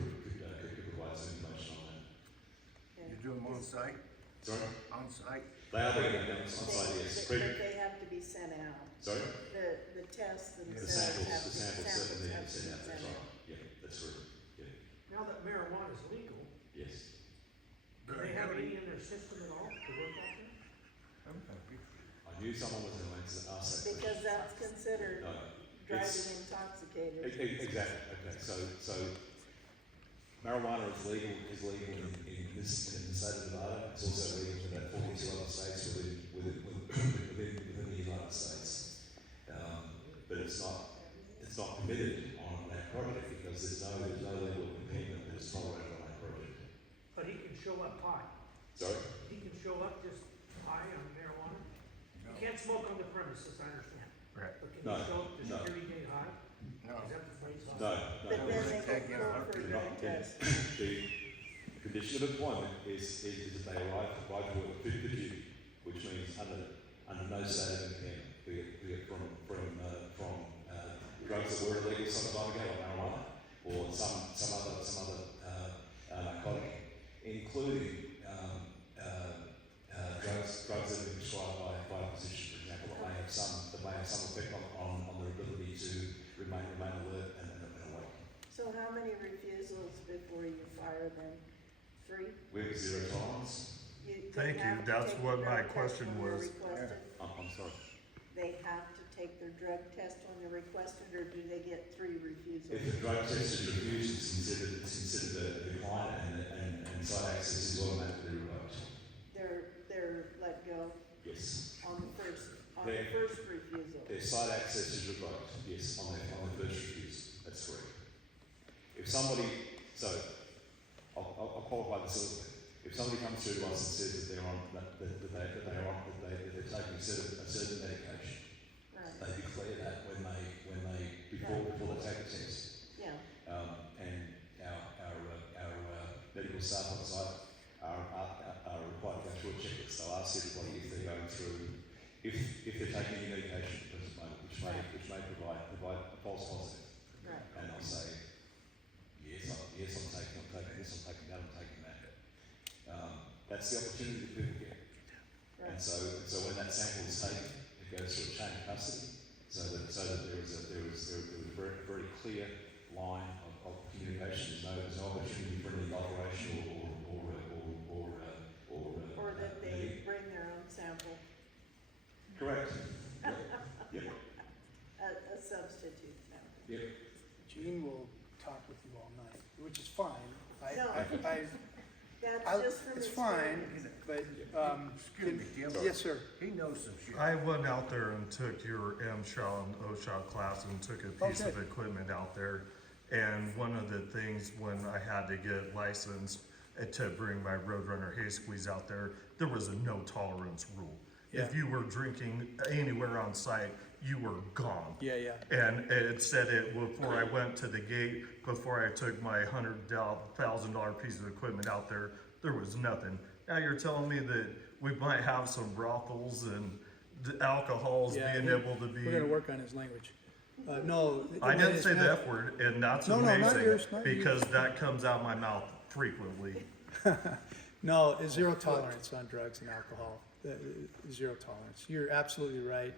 provide some information on that. You do them on site? Sorry? On site? They are being done on site, yes. But they have to be sent out. Sorry? The tests The themselves have to samples certainly need have to to be be sent out, that's sent out. right. Yeah, that's true. Yeah, Now that marijuana is legal, yes. do they have any in their system at all to work out there? I knew someone was going to ask that question. Because that's considered No, driving intoxicated. Exactly, okay, so marijuana is legal in the state of Nevada, it's also legal in about 42 other states within the United States. But it's not permitted on that project because there's no legal impediment that it's tolerated on that project. But he can show up high. Sorry? He can show up just high on marijuana. You can't smoke on the premises, I understand. Right. But can No, you show up to no. security gate high? No. Is that the phrase? No, But then they go for a drug test. The condition of employment is that they arrive to work fit for duty, which means under no state of impairment, be it from drugs that were illegal some time ago, like marijuana, or some other narcotic, including drugs that have been prescribed by a physician, for example, that may have some effect on their ability to remain alert and awake. So how many refusals before you fire them? 3? We have 0 tolerance. They Thank you. have to That's take what the my drug test question when they're was. requested? I'm sorry. They have to take their drug test when they're requested, or do they get 3 refusals? If the drug test is refused, it's considered a decline and site access is automatically revoked. They're let go Yes. on the first Their- refusal. Their site access is revoked, yes, on the first refusal. That's correct. If somebody, so, I'll qualify this a little bit. If somebody comes through to us and says that they're taking a certain medication, Right, they declare that before they take the test. yeah, And our medical staff on site are required to go through a checklist. They'll ask everybody if they're going through, if they're taking any medication at the present moment, which may provide a false positive. right. And they'll say, yes, I'm taking this, I'm taking that, I'm taking that. That's the opportunity that people get. And so when that sample is taken, it goes through a chain of custody, so that there is a very clear line of communication. There's no opportunity for any elaboration Or that they bring their own sample, Correct. Yep. a substitute sample. Yep. Gene will talk with you all night, which is fine. No. That's I- just from it's fine, experience. but, Excuse me, Jim. yes, sir. He knows some shit. I went out there and took your MSHA and OSHA class and took a piece of Okay. equipment out there. And one of the things when I had to get licensed to bring my Roadrunner hay squeeze out there was a no tolerance rule. If Yeah. you were drinking anywhere on site, you were gone. Yeah. And it said it before I went to the gate, before I took my $100,000 piece of equipment out there, there was nothing. Now you're telling me that we might have some brothels and alcohols Yeah, being able to be. We're gonna work on his language. No. I didn't it's say not- the F word, and that's No, amazing not yours, not yours. because that comes out my mouth frequently. No, it's zero tolerance on drugs and alcohol. Zero tolerance. You're absolutely right.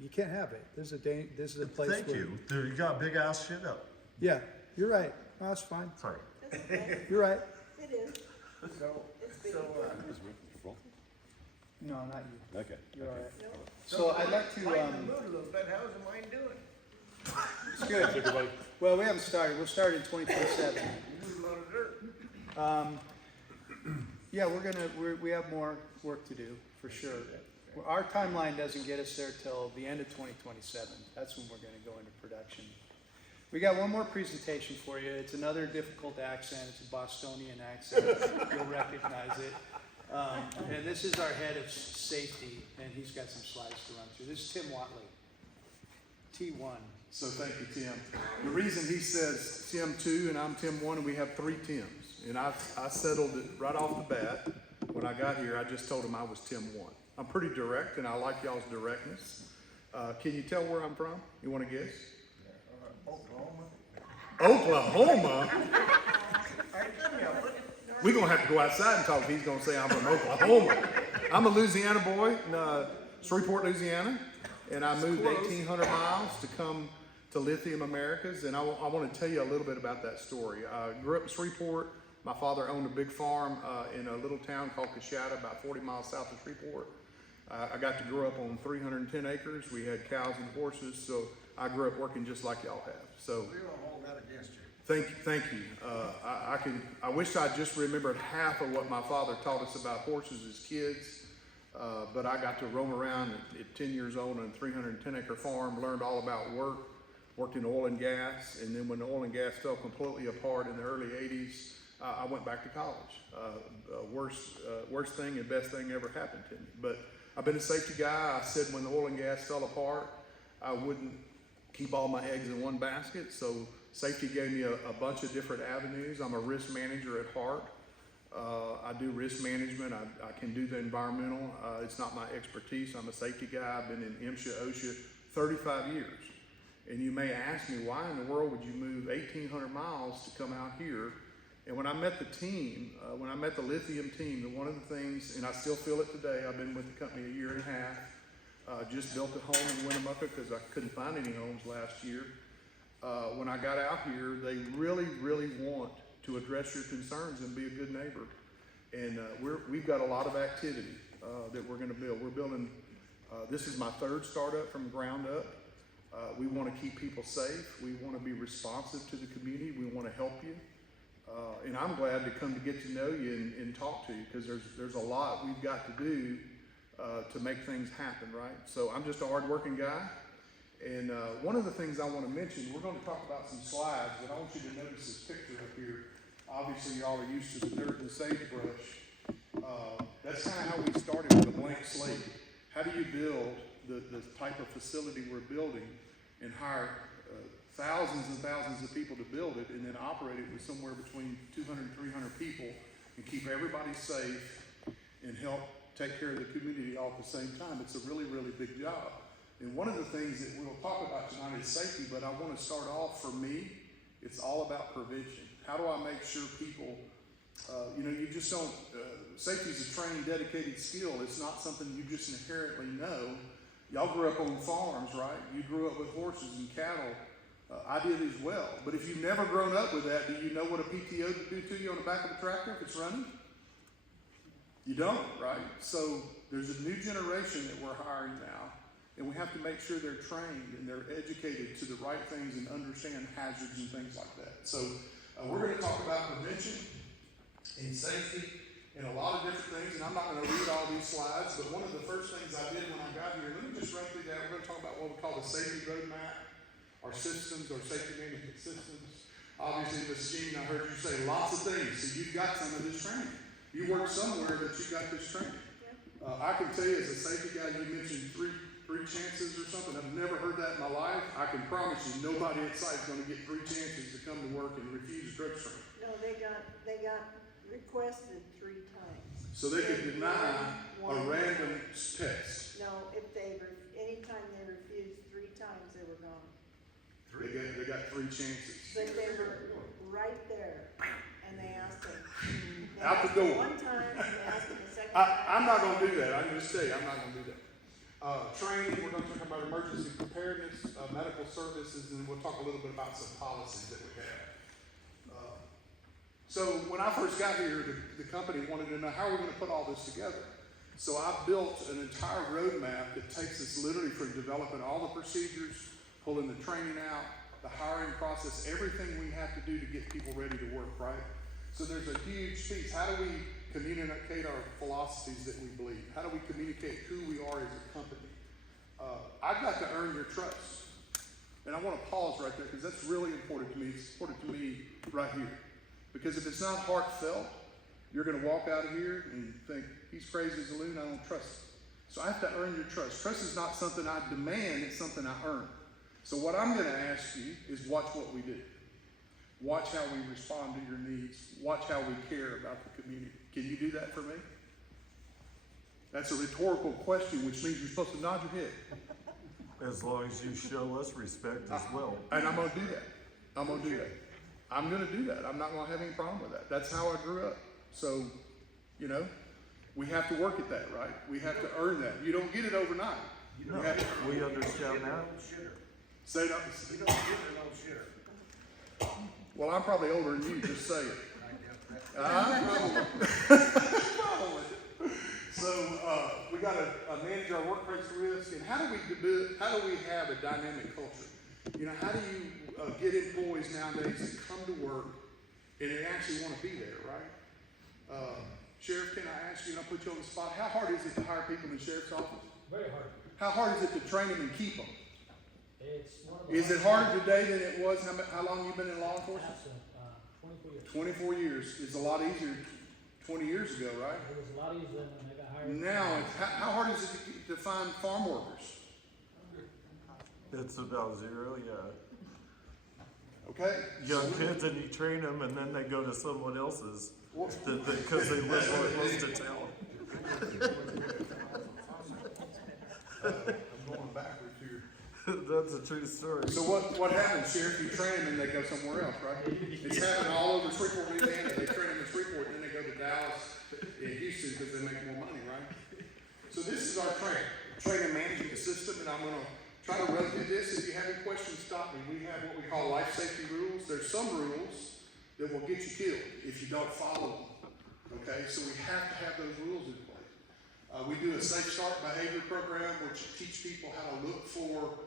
You can't have it. This is a place Thank where. you. There, you got big ass shit up. Yeah, you're right. No, that's fine. Sorry. That's okay. You're right. It is. So, It's big. No, not you. Okay. You're all right. No, So I'd like to, lighten the mood a little bit, how's the mind doing? it's good. Everybody. Well, we haven't started. We'll start in 2027. You lose a lot of dirt. Yeah, we have more work to do, for sure. Our timeline doesn't get us there till the end of 2027. That's when we're gonna go into production. We got one more presentation for you. It's another difficult accent. It's a Bostonian accent. You'll recognize it. And this is our head of safety, and he's got some slides to run through. This is Tim Watley. T1. So thank you, Tim. The reason he says Tim 2 and I'm Tim 1 and we have 3 Tims. And I settled it right off the bat. When I got here, I just told him I was Tim 1. I'm pretty direct and I like y'all's directness. Can you tell where I'm from? You want to guess? Oklahoma? We're going to have to go outside and talk if he's going to say I'm from Oklahoma. I'm a Louisiana boy in Shreveport, Louisiana. And I moved 1,800 miles to come to Lithium Americas, and I want to tell you a little bit about that story. I grew up in Shreveport. My father owned a big farm in a little town called Coshada, about 40 miles south of Shreveport. I got to grow up on 310 acres. We had cows and horses, so I grew up working just like y'all have. So We don't hold that against you. thank you. I wish I just remembered half of what my father taught us about horses as kids. But I got to roam around at 10 years old on a 310-acre farm, learned all about worked in oil and gas, and then when the oil and gas fell completely apart in the early 80s, I went back to college. Worst thing and best thing ever happened to me. But I've been a safety guy. I said when the oil and gas fell apart, I wouldn't keep all my eggs in one basket, so safety gave me a bunch of different avenues. I'm a risk manager at heart. I do risk management. I can do the environmental. It's not my expertise. I'm a safety guy. I've been in MSHA, OSHA 35 years. And you may ask me, why in the world would you move 1,800 miles to come out here? And when I met the team, when I met the Lithium team, one of the things, and I still feel it today, I've been with the company a year and a half, just built a home in Winnemucca because I couldn't find any homes last year. When I got out here, they really, really want to address your concerns and be a good neighbor. And we've got a lot of activity that we're going to build. We're building, this is my 3rd startup from ground up. We want to keep people safe. We want to be responsive to the community. We want to help you. And I'm glad to come to get to know you and talk to you because there's a lot we've got to do to make things happen, right? So I'm just a hardworking guy. And one of the things I want to mention, we're going to talk about some slides, but I want you to notice this picture up here. Obviously, y'all are used to the dirt and sagebrush. That's kind of how we started with a blank slate. How do you build the type of facility we're building and hire thousands and thousands of people to build it and then operate it with somewhere between 200 and 300 people and keep everybody safe and help take care of the community all at the same time? It's a really, really big job. And one of the things that we'll talk about tonight is safety, but I want to start off, for me, it's all about prevention. How do I make sure people, you just don't, safety is a trained, dedicated skill. It's not something you just inherently know. Y'all grew up on farms, right? You grew up with horses and cattle. I did as well. But if you've never grown up with that, do you know what a PTO would do to you on the back of a tractor if it's running? You don't, right? So there's a new generation that we're hiring now. And we have to make sure they're trained and they're educated to the right things and understand hazards and things like that. So we're going to talk about prevention and safety and a lot of different things. And I'm not going to read all these slides, but one of the first things I did when I got here, let me just run through that. We're going to talk about what we call the safety roadmap, our systems, our safety management systems. Obviously, Ms. Jean, I heard you say lots of things. So you've got some of this training. You work somewhere that you got this training. I can tell you as a safety guy, you mentioned three chances or something. I've never heard that in my life. I can promise you nobody at site is going to get 3 chances to come to work and refuse drug screen. No, they got requested 3 times. So they could deny a random test. No, anytime they refused 3 times, they were gone. They got 3 chances. But they were right there, and they asked them. Out the door. One time, they asked them the second time. I'm not going to do that. I can just tell you, I'm not going to do that. Training, we're going to talk about emergency preparedness, medical services, and we'll talk a little bit about some policies that we have. So when I first got here, the company wanted to know how we're going to put all this together. So I built an entire roadmap that takes us literally from developing all the procedures, pulling the training out, the hiring process, everything we have to do to get people ready to work, right? So there's a huge piece. How do we communicate our philosophies that we believe? How do we communicate who we are as a company? I've got to earn your trust. And I want to pause right there because that's really important to me. It's important to me right here. Because if it's not heartfelt, you're going to walk out of here and think, he's crazy as a loon, I don't trust him. So I have to earn your trust. Trust is not something I demand, it's something I earn. So what I'm gonna ask you is watch what we do. Watch how we respond to your needs. Watch how we care about the community. Can you do that for me? That's a rhetorical question, which means you're supposed to nod your head. As long as you show us respect as well. And I'm gonna do that. I'm gonna do that. I'm gonna do that. I'm not gonna have any problem with that. That's how I grew up. So, you know, we have to work at that, right? We have to earn that. You don't get it overnight. No, we understand that. Say that. You don't give it no shit. Well, I'm probably older than you, just say it. So, we gotta manage our workplace risk, and how do we have a dynamic culture? You know, how do you get employees nowadays to come to work and they actually want to be there, right? Sheriff, can I ask you, and I'll put you on the spot, how hard is it to hire people in the sheriff's office? Very hard. How hard is it to train them and keep them? It's one of the. Is it harder today than it was, how long you been in law enforcement? 24 years. 24 years. It's a lot easier 20 years ago, right? It was a lot easier than when I got hired. Now, how hard is it to find farm workers? It's about zero, yeah. Okay? Young kids, and you train them, and then they go to someone else's because they live so close to town. I'm going backwards here. That's a true story. So what happens, Sheriff? You train them and they go somewhere else, right? It's happening all over Shreveport, Louisiana. They train them in Shreveport, and then they go to Dallas and Houston because they make more money, right? So this is our training management system, and I'm gonna try to run through this. If you have any questions, stop me. We have what we call life safety rules. There's some rules that will get you killed if you don't follow them. Okay, so we have to have those rules in place. We do a Safe Start behavior program, which teach people how to look for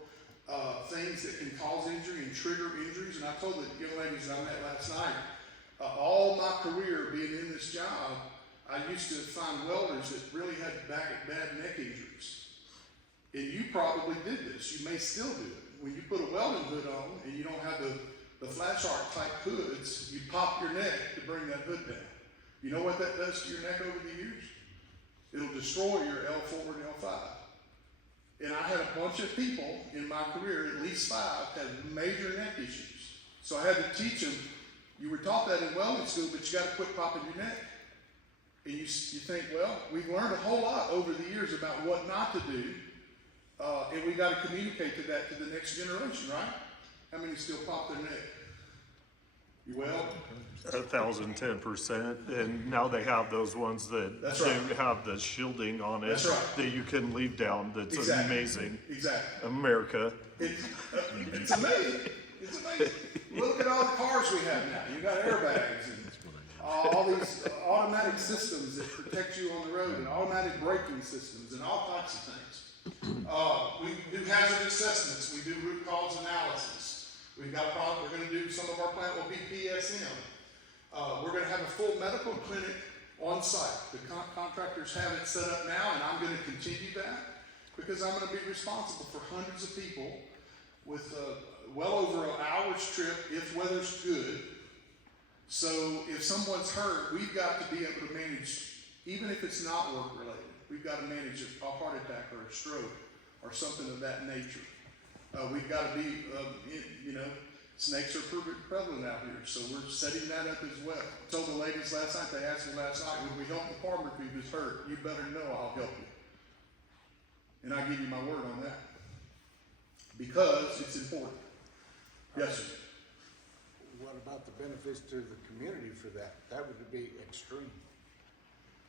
things that can cause injury and trigger injuries. And I told the young ladies that I met last night, all my career being in this job, I used to find welders that really had bad neck injuries. And you probably did this. You may still do it. When you put a welding hood on and you don't have the flash arc type hoods, you pop your neck to bring that hood down. You know what that does to your neck over the years? It'll destroy your L4 and L5. And I had a bunch of people in my career, at least 5, had major neck issues. So I had to teach them, you were taught that in welding school, but you got to quit popping your neck. And you think, well, we've learned a whole lot over the years about what not to do, and we got to communicate that to the next generation, right? How many still pop their neck? You well? 1,010%, and now they have those ones that That's right. don't have the shielding on it. That's right. That you can leave down. That's Exactly. amazing. Exactly. America. It's amazing. It's amazing. Look at all the cars we have now. You got airbags and all these automatic systems that protect you on the road, and automatic braking systems, and all types of things. We do hazard assessments. We do root cause analysis. We've got a product. We're going to do, some of our plant will be PSM. We're going to have a full medical clinic on site. The contractors have it set up now, and I'm going to continue that because I'm going to be responsible for hundreds of people with well over an hour's trip if weather's good. So if someone's hurt, we've got to be able to manage, even if it's not work related, we've got to manage a heart attack or a stroke or something of that nature. We've got to be, snakes are prevalent out here, so we're setting that up as well. I told the ladies last night, they asked me last night, would we help the farmer if he was hurt? You better know I'll help you. And I give you my word on that. Because it's important. Yes, sir. What about the benefits to the community for that? That would be extreme.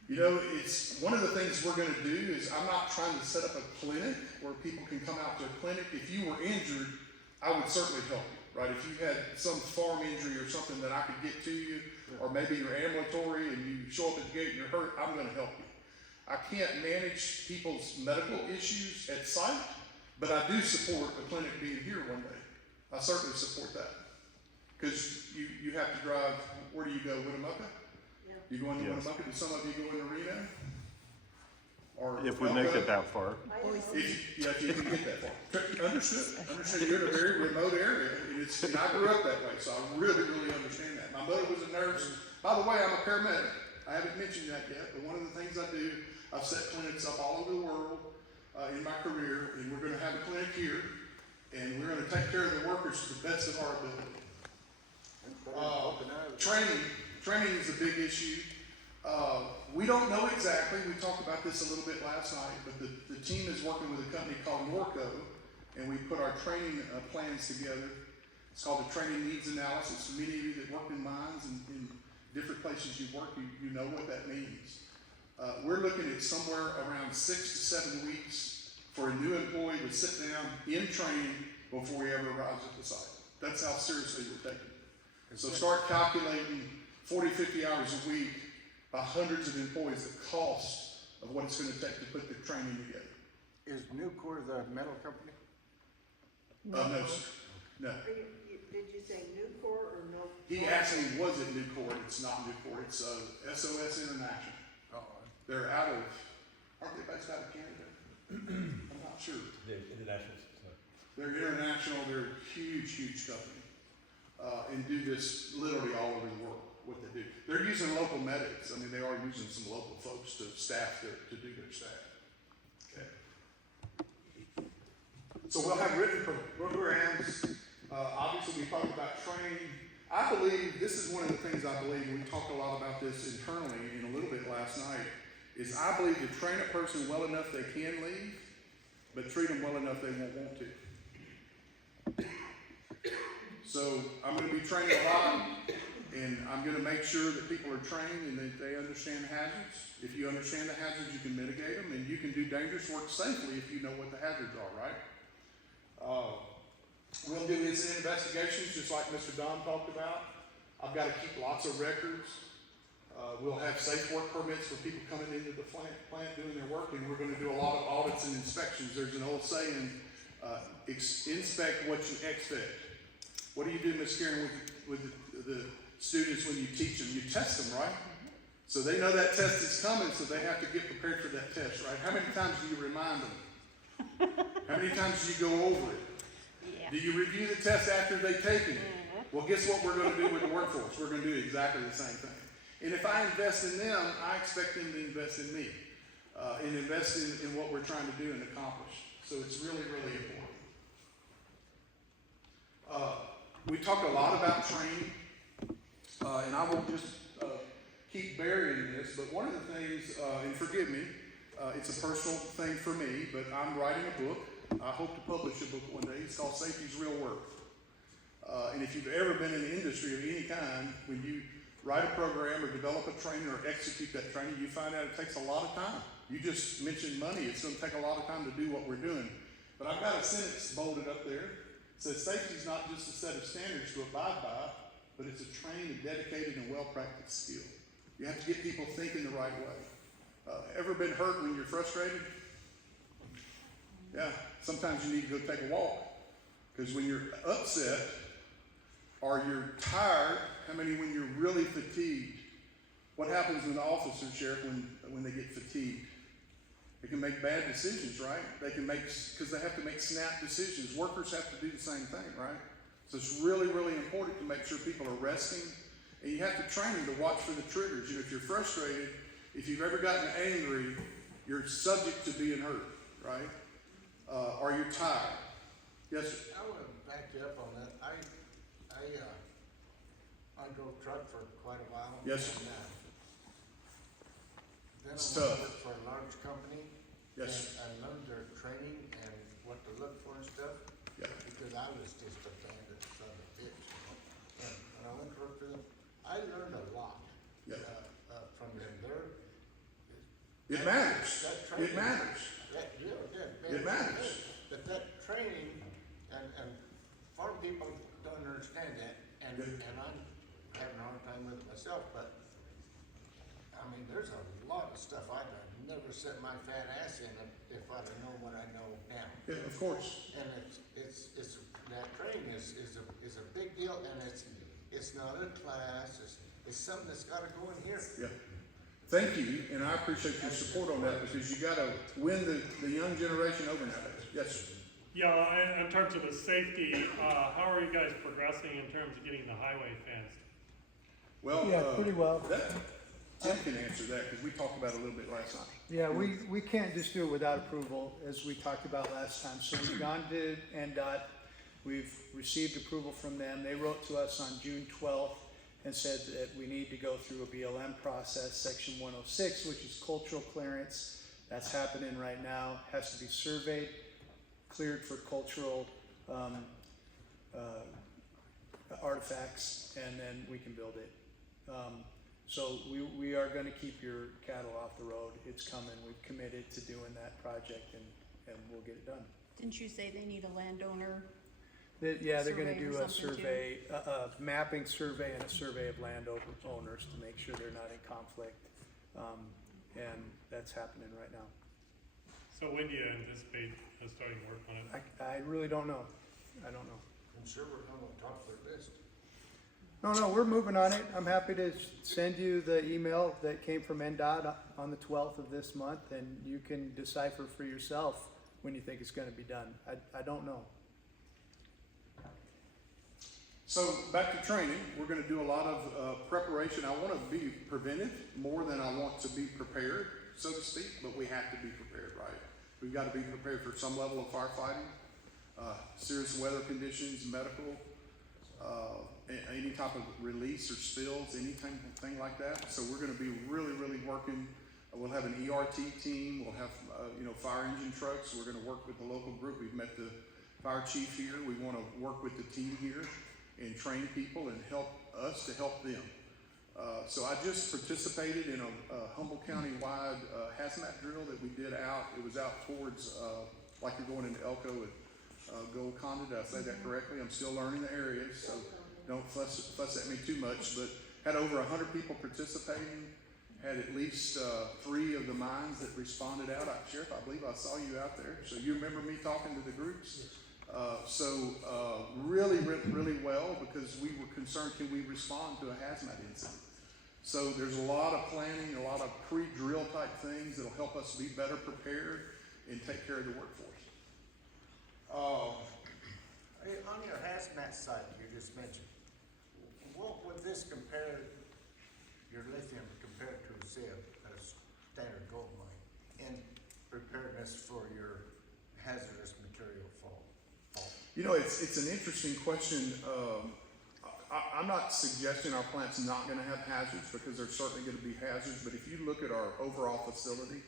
You know, it's one of the things we're going to do is I'm not trying to set up a clinic where people can come out to a clinic. If you were injured, I would certainly help you, right? If you had some farm injury or something that I could get to you, or maybe you're ambulatory and you show up at the gate and you're hurt, I'm going to help you. I can't manage people's medical issues at site, but I do support a clinic being here one day. I certainly support that. Because you have to drive, where do you go, Winnemucca? Yeah. You go into Yes. Winnemucca, do some of you go into Reno? Or If we make it that far. if you can get that far. Understood. You're in a very remote area, and I grew up that way, so I really, really understand that. My mother was a nurse. By the way, I'm a paramedic. I haven't mentioned that yet, but one of the things I do, I've set clinics up all over the world in my career, and we're going to have a clinic here. and we're gonna take care of the workers to the best of our ability. Training is a big issue. We don't know exactly, we talked about this a little bit last night, but the team is working with a company called Norco, and we put our training plans together. It's called the Training Needs Analysis. Many of you that work in mines and in different places you work, you know what that means. We're looking at somewhere around 6 to 7 weeks for a new employee to sit down in training before he ever arrives at the site. That's how seriously we're taking it. So start calculating 40, 50 hours a week by hundreds of employees, the cost of what it's going to take to put the training together. Is Nucor the metal company? No, sir. No. Did you say Nucor or no? He asked me, was it Nucor? It's not Nucor. It's SOS International. They're out of, aren't they based out of Canada? I'm not sure. The international. They're international. They're a huge, huge company, and do this literally all over the world. What they do, they're using local medics. I mean, they are using some local folks to staff to do their staff. Okay. So we'll have written programs. Obviously, we talked about training. I believe this is one of the things I believe. We talked a lot about this internally in a little bit last night. Is I believe to train a person well enough they can leave, but treat them well enough they won't want to. So I'm going to be training a lot, and I'm going to make sure that people are trained and that they understand hazards. If you understand the hazards, you can mitigate them, and you can do dangerous work safely if you know what the hazards are, right? We'll do incident investigations just like Mr. Don talked about. I've got to keep lots of records. We'll have safe work permits for people coming into the plant doing their work, and we're going to do a lot of audits and inspections. There's an old saying, inspect what you expect. What do you do, Ms. Karen, with the students when you teach them? You test them, right? So they know that test is coming, so they have to get prepared for that test, right? How many times do you remind them? How many times do you go over it? Yeah. Do you review the test after they've taken it? Well, guess what we're going to do with the workforce? We're going to do exactly the same thing. And if I invest in them, I expect them to invest in me and invest in what we're trying to do and accomplish. So it's really, really important. We talked a lot about training, and I won't just keep burying this, but one of the things, and forgive me, it's a personal thing for me, but I'm writing a book. I hope to publish a book one day. It's called Safety's Real Work. And if you've ever been in the industry of any kind, when you write a program or develop a training or execute that training, you find out it takes a lot of time. You just mentioned money. It's going to take a lot of time to do what we're doing. But I've got a sentence bolded up there. It says safety is not just a set of standards to abide by, but it's a trained and dedicated and well-practiced skill. You have to get people thinking the right way. Ever been hurt when you're frustrated? Yeah, sometimes you need to go take a walk. Because when you're upset or you're tired, how many when you're really fatigued? What happens in the officer, Sheriff, when they get fatigued? They can make bad decisions, right? They can make, because they have to make snap decisions. Workers have to do the same thing, right? So it's really, really important to make sure people are resting. And you have to train them to watch for the triggers. You know, if you're frustrated, if you've ever gotten angry, you're subject to being hurt, right? Or you're tired. Yes, sir. I want to back you up on that. I drove truck for quite a while. Yes, sir. And, then It's I tough. worked for a large company. Yes, And I learned their training and what to look for and stuff. Yeah. Because I was just a bandit son of a bitch, you know. And when I went to work for them, I learned a lot. Yeah. From them. It matters. That training, It matters. It matters. But that training, and farm people don't understand that, and I'm having a hard time with it myself, but I mean, there's a lot of stuff I'd have never set my fat ass in if I'd have known what I know now. Yeah, of course. And it's that training is a big deal, and it's not a class, it's something that's gotta go in here. Yeah. Thank you, and I appreciate your support on that because you got to win the young generation over nowadays. Yes, sir. Yeah, in terms of the safety, how are you guys progressing in terms of getting the highway fenced? Well, Yeah, pretty well. Tim can answer that because we talked about it a little bit last night. Yeah, we can't just do it without approval, as we talked about last time. So we've gone to NDOT. We've received approval from them. They wrote to us on June 12th and said that we need to go through a BLM process, section 106, which is cultural clearance. That's happening right now, has to be surveyed, cleared for cultural artifacts, and then we can build it. So we are gonna keep your cattle off the road. It's coming. We've committed to doing that project, and we'll get it done. Didn't you say they need a landowner? Yeah, they're gonna Survey or do a something too? survey, a mapping survey and a survey of landowners to make sure they're not in conflict. And that's happening right now. So when do you anticipate starting work on it? I really don't know. I don't know. I'm sure we're on the top of their list. No, we're moving on it. I'm happy to send you the email that came from NDOT on the 12th of this month, and you can decipher for yourself when you think it's gonna be done. I don't know. So back to training, we're gonna do a lot of preparation. I wanna be preventive more than I want to be prepared, so to speak, but we have to be prepared, right? We've gotta be prepared for some level of firefighting, serious weather conditions, medical, any type of release or spills, anything like that. So we're gonna be really working. We'll have an ERT team, we'll have, fire engine trucks. We're gonna work with the local group. We've met the fire chief here. We wanna work with the team here and train people and help us to help them. So I just participated in a Humboldt County-wide hazmat drill that we did out. It was out towards, like you're going into Elko at Gold Conda. Did I say that correctly? I'm still learning the areas, so don't fuss at me too much. But had over 100 people participating. Had at least 3 of the mines that responded out. Sheriff, I believe I saw you out there. So you remember me talking to the groups? Really well, because we were concerned, can we respond to a hazmat incident? So there's a lot of planning, a lot of pre-drill type things that'll help us be better prepared and take care of the workforce. On your hazmat site you just mentioned, what would this compare, your lithium compared to, say, a standard gold mine in preparedness for your hazardous material fall? It's an interesting question. I'm not suggesting our plant's not gonna have hazards, because there's certainly gonna be hazards, but if you look at our overall facility,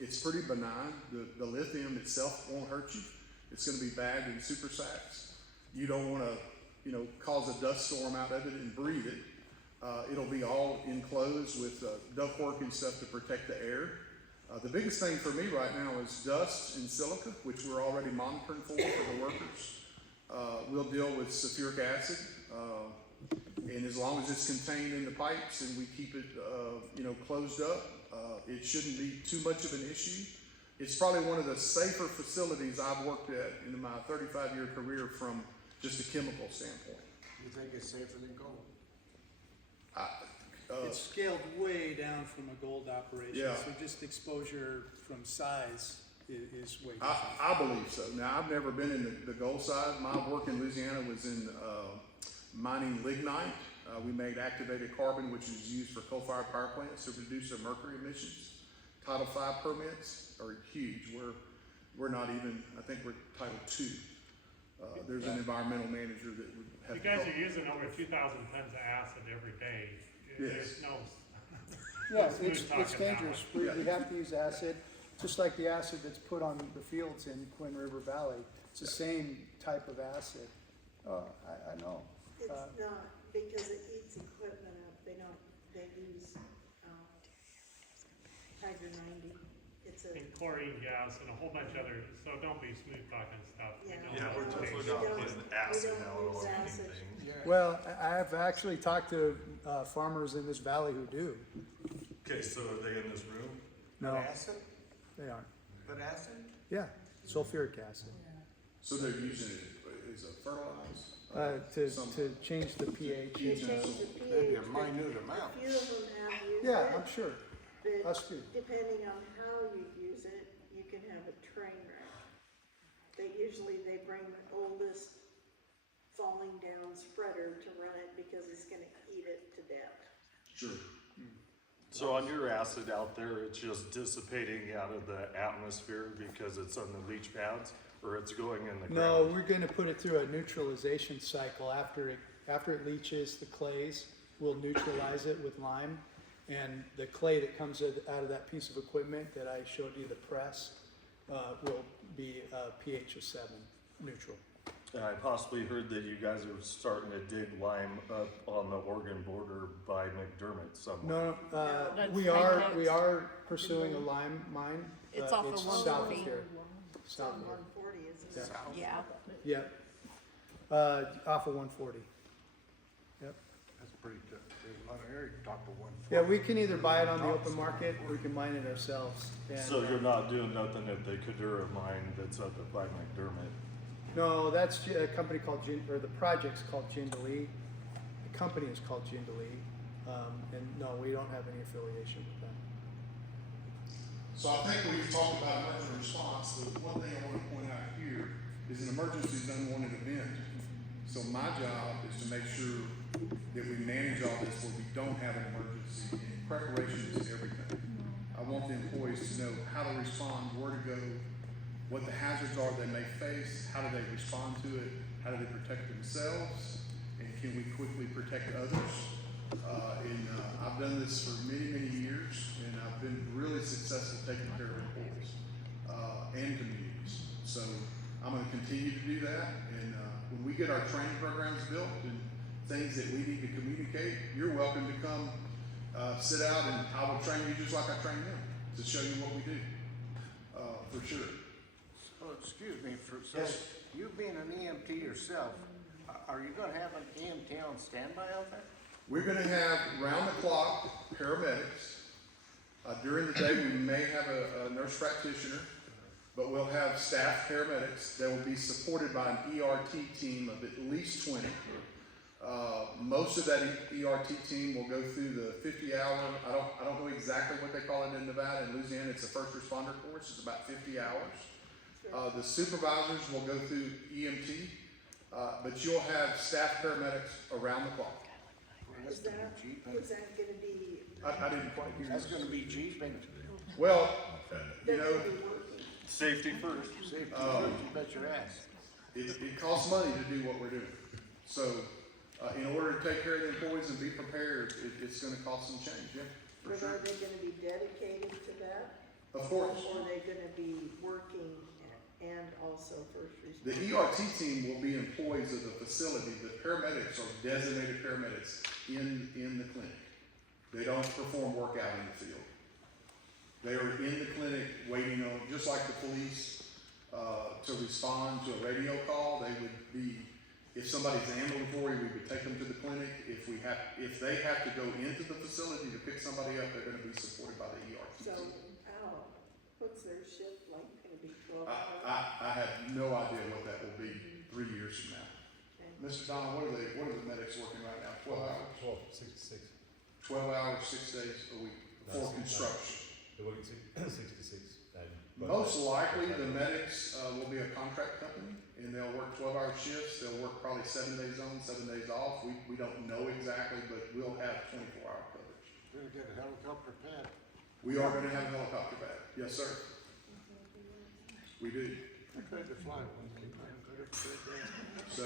it's pretty benign. The lithium itself won't hurt you. It's gonna be bagged in super sacks. You don't wanna, cause a dust storm out of it and breathe it. It'll be all enclosed with ductwork and stuff to protect the air. The biggest thing for me right now is dust and silica, which we're already monitoring for the workers. We'll deal with sulfuric acid, and as long as it's contained in the pipes and we keep it, closed up, it shouldn't be too much of an issue. It's probably one of the safer facilities I've worked at in my 35-year career from just a chemical standpoint. You think it's safer than gold? It's scaled way down from a gold operation, Yeah. so just exposure from size is way different. I believe so. Now, I've never been in the gold side. My work in Louisiana was in mining lignite. We made activated carbon, which is used for coal-fired power plants to reduce their mercury emissions. Title V permits are huge. We're not even, I think we're Title II. There's an environmental manager that would have You to guys help. are using over 2,000 tons of acid every day. Yes. There's no. Yeah, smooth it's talking about dangerous. it. We have to use acid, just like the acid that's put on the fields in Twin River Valley. It's the same type of acid. I know. It's not, because it eats equipment up, they use, Tiger 90, it's a. And chlorine gas and a whole bunch of other, so don't be smooth talking stuff. Yeah. Yeah, we're We definitely don't- not putting acid we don't now use on acid. anything. Well, I've actually talked to farmers in this valley who do. Okay, so are they in this room? No, Acid? they aren't. But acid? Yeah, sulfuric acid. So they're using it as a fertilizer? To change the pH. They change the Maybe a pH, minute amount. a few of them have used it. Yeah, I'm sure. But Us too. depending on how you use it, you can have a train wreck. They bring the oldest falling down spreader to run it because it's gonna eat it to death. Sure. So on your acid out there, it's just dissipating out of the atmosphere because it's on the leach pads? or it's going in the No, ground? we're gonna put it through a neutralization cycle. After it leaches the clays, we'll neutralize it with lime. And the clay that comes out of that piece of equipment that I showed you, the press, will be pH of 7, neutral. And I possibly heard that you guys are starting to dig lime up on the Oregon border by McDermott somewhere. No, That's we are pursuing a lime mine. It's off of south of 140. here. It's on South of here. 140, isn't it? Yeah. Yeah. Yep. Off of 140. Yep. That's pretty tough. There's a lot of area to talk to one. Yeah, we can either buy it on the open market or we can mine it ourselves. And, So you're not doing nothing at the Kadura mine that's up by McDermott? No, that's a company called the project's called Jindalee. The company is called Jindalee. And no, we don't have any affiliation with them. So I think when you talk about emergency response, the one thing I want to point out here is an emergency is an unwanted event. So my job is to make sure that we manage all this where we don't have an emergency, and preparation is everything. I want the employees to know how to respond, where to go, what the hazards are they may face, how do they respond to it, how do they protect themselves, and can we quickly protect others. I've done this for many, many years, and I've been really successful taking care of employees and communities. So I'm going to continue to do that, and when we get our training programs built and things that we need to communicate, you're welcome to come sit out, and I will train you just like I train them to show you what we do, for sure. Oh, excuse me, you being an EMT yourself, are you gonna have an EMT on standby out there? We're going to have round-the-clock paramedics. During the day, we may have a nurse practitioner, but we'll have staff paramedics that will be supported by an ERT team of at least 20. Most of that ERT team will go through the 50-hour, I don't know exactly what they call it in Nevada and Louisiana, it's a first responder course, it's about 50 hours. The supervisors will go through EMT, but you'll have staff paramedics around the clock. Is that gonna be? I didn't quite hear you. That's gonna be cheap and Well, you They're know, gonna be working. Safety first. safety first, you bet your ass. it costs money to do what we're doing. So, in order to take care of the employees and be prepared, it's gonna cost some change, yeah, for But sure. are they gonna be dedicated to that? Of course. Or are they gonna be working and also first The responders? ERT team will be employees of the facility. The paramedics are designated paramedics in the clinic. They don't perform work out in the field. They are in the clinic waiting on, just like the police, to respond to a radio call. They would be, if somebody's ambulatory, we would take them to the clinic. If they have to go into the facility to pick somebody up, they're gonna be supported by the ERT So, team. what's their shift like, gonna be 12 hours? I have no idea what that will be 3 years from now. Mr. Don, what are the medics working right now? 12 hours? 6 to 6. 12 hours, 6 days a week for construction. They're working 6 to 6. Most likely, the medics will be a contract company, and they'll work 12-hour shifts. They'll work probably 7 days on, 7 days off. We don't know exactly, but we'll have 24-hour coverage. You're gonna get a helicopter pad. We are going to have a helicopter pad. Yes, sir. We do. I tried to fly one. So,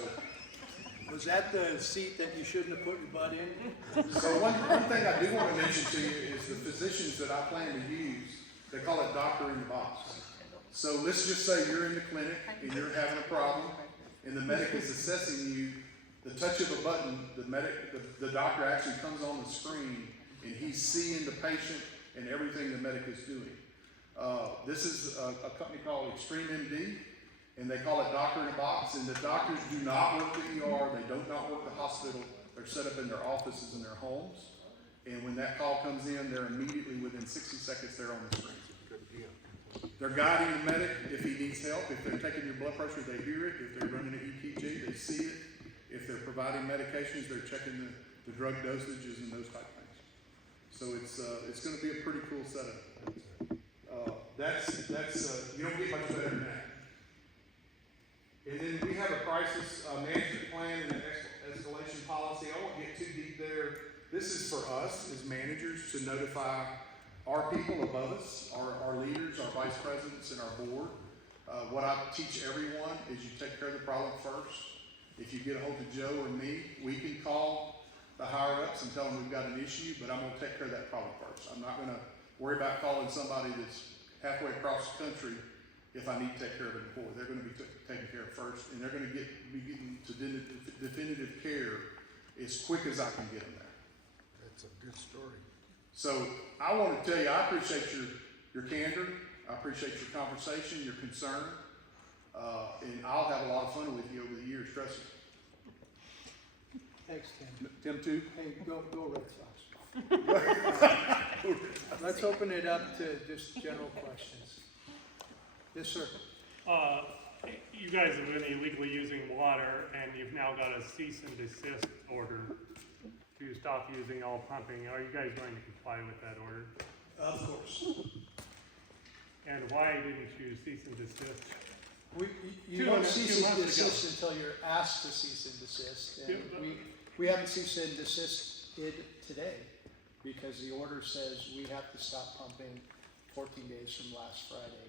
Was that the seat that you shouldn't have put your butt in? So one thing I do want to mention to you is the physicians that I plan to use, they call it doctor in the box. So let's just say you're in the clinic and you're having a problem, and the medic is assessing you. The touch of a button, the doctor actually comes on the screen and he's seeing the patient and everything the medic is doing. This is a company called Extreme MD, and they call it doctor in a box. And the doctors do not work the ER, they do not work the hospital. They're set up in their offices in their homes. And when that call comes in, they're immediately within 60 seconds they're on the screen. They're guiding the medic if he needs help. If they're taking your blood pressure, they hear it. If they're running an EKG, they see it. If they're providing medications, they're checking the drug dosages and those type of things. So it's going to be a pretty cool setup. You don't get much better than that. And then we have a crisis management plan and an escalation policy. I won't get too deep there. This is for us as managers to notify our people above us, our leaders, our vice presidents, and our board What I teach everyone is you take care of the problem first. If you get a hold of Joe or me, we can call the higher ups and tell them we've got an issue, but I'm gonna take care of that problem first. I'm not gonna worry about calling somebody that's halfway across the country if I need to take care of it before. They're gonna be taken care of first, and they're gonna be getting to definitive care as quick as I can get them there. That's a good story. So I want to tell you, I appreciate your candor. I appreciate your conversation, your concern, and I'll have a lot of fun with you over the years, trust me. Thanks, Tim. Tim too? Hey, go Red Sox. Let's open it up to just general questions. Yes, sir. You guys have been illegally using water, and you've now got a cease and desist order to stop using all pumping. Are you guys going to comply with that order? Of course. And why didn't you cease and desist? You don't cease and desist until you're asked to cease and desist. And we haven't ceased and desisted today because the order says we have to stop pumping 14 days from last Friday.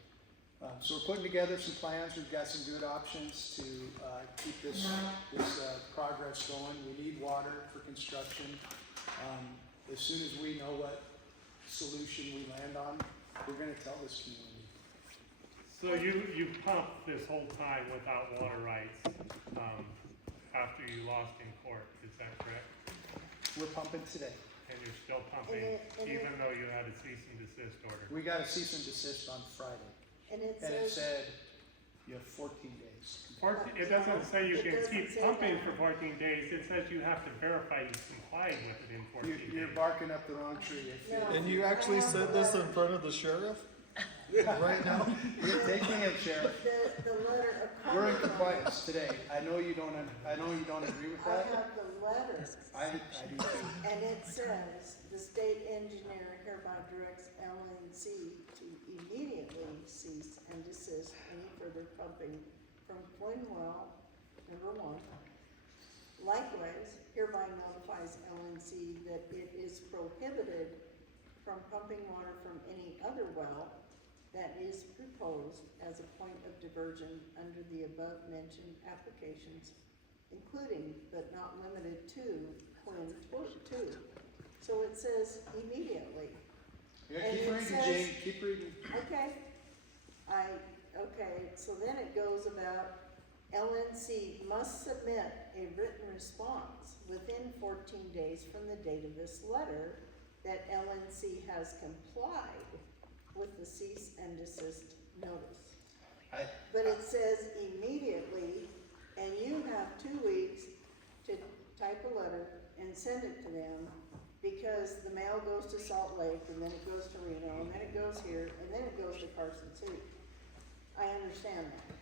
So we're putting together some plans. We've got some good options to keep this progress going. We need water for construction. As soon as we know what solution we land on, we're going to tell this community. So you pumped this whole time without water rights after you lost in court, is that correct? We're pumping today. And you're still pumping even though you had a cease and desist order? We got a cease and desist on Friday. And it And it says, said you have 14 days. It doesn't say you It can doesn't keep say pumping that. for 14 days, it says you have to verify you complied with it in 14 days. You're barking up the wrong tree. No. And you actually said this in front of the sheriff? Right now? Take me in, Sheriff. the letter of. We're in compliance today. I know you don't agree with I that. have the letter, I do too. and it says, the state engineer hereby directs LNC to immediately cease and desist any further pumping from Flynn Well, number 1. Likewise, hereby notifies LNC that it is prohibited from pumping water from any other well that is proposed as a point of diversion under the above-mentioned applications, including but not limited to Quinn 2. So it says immediately. Yeah, And keep it reading, says- Jane, keep reading. Okay, so then it goes about LNC must submit a written response within 14 days from the date of this letter that LNC has complied with the cease and desist notice. But it says immediately, and you have 2 weeks to type a letter and send it to them, because the mail goes to Salt Lake, and then it goes to Reno, and then it goes here, and then it goes to Carson City. I understand that.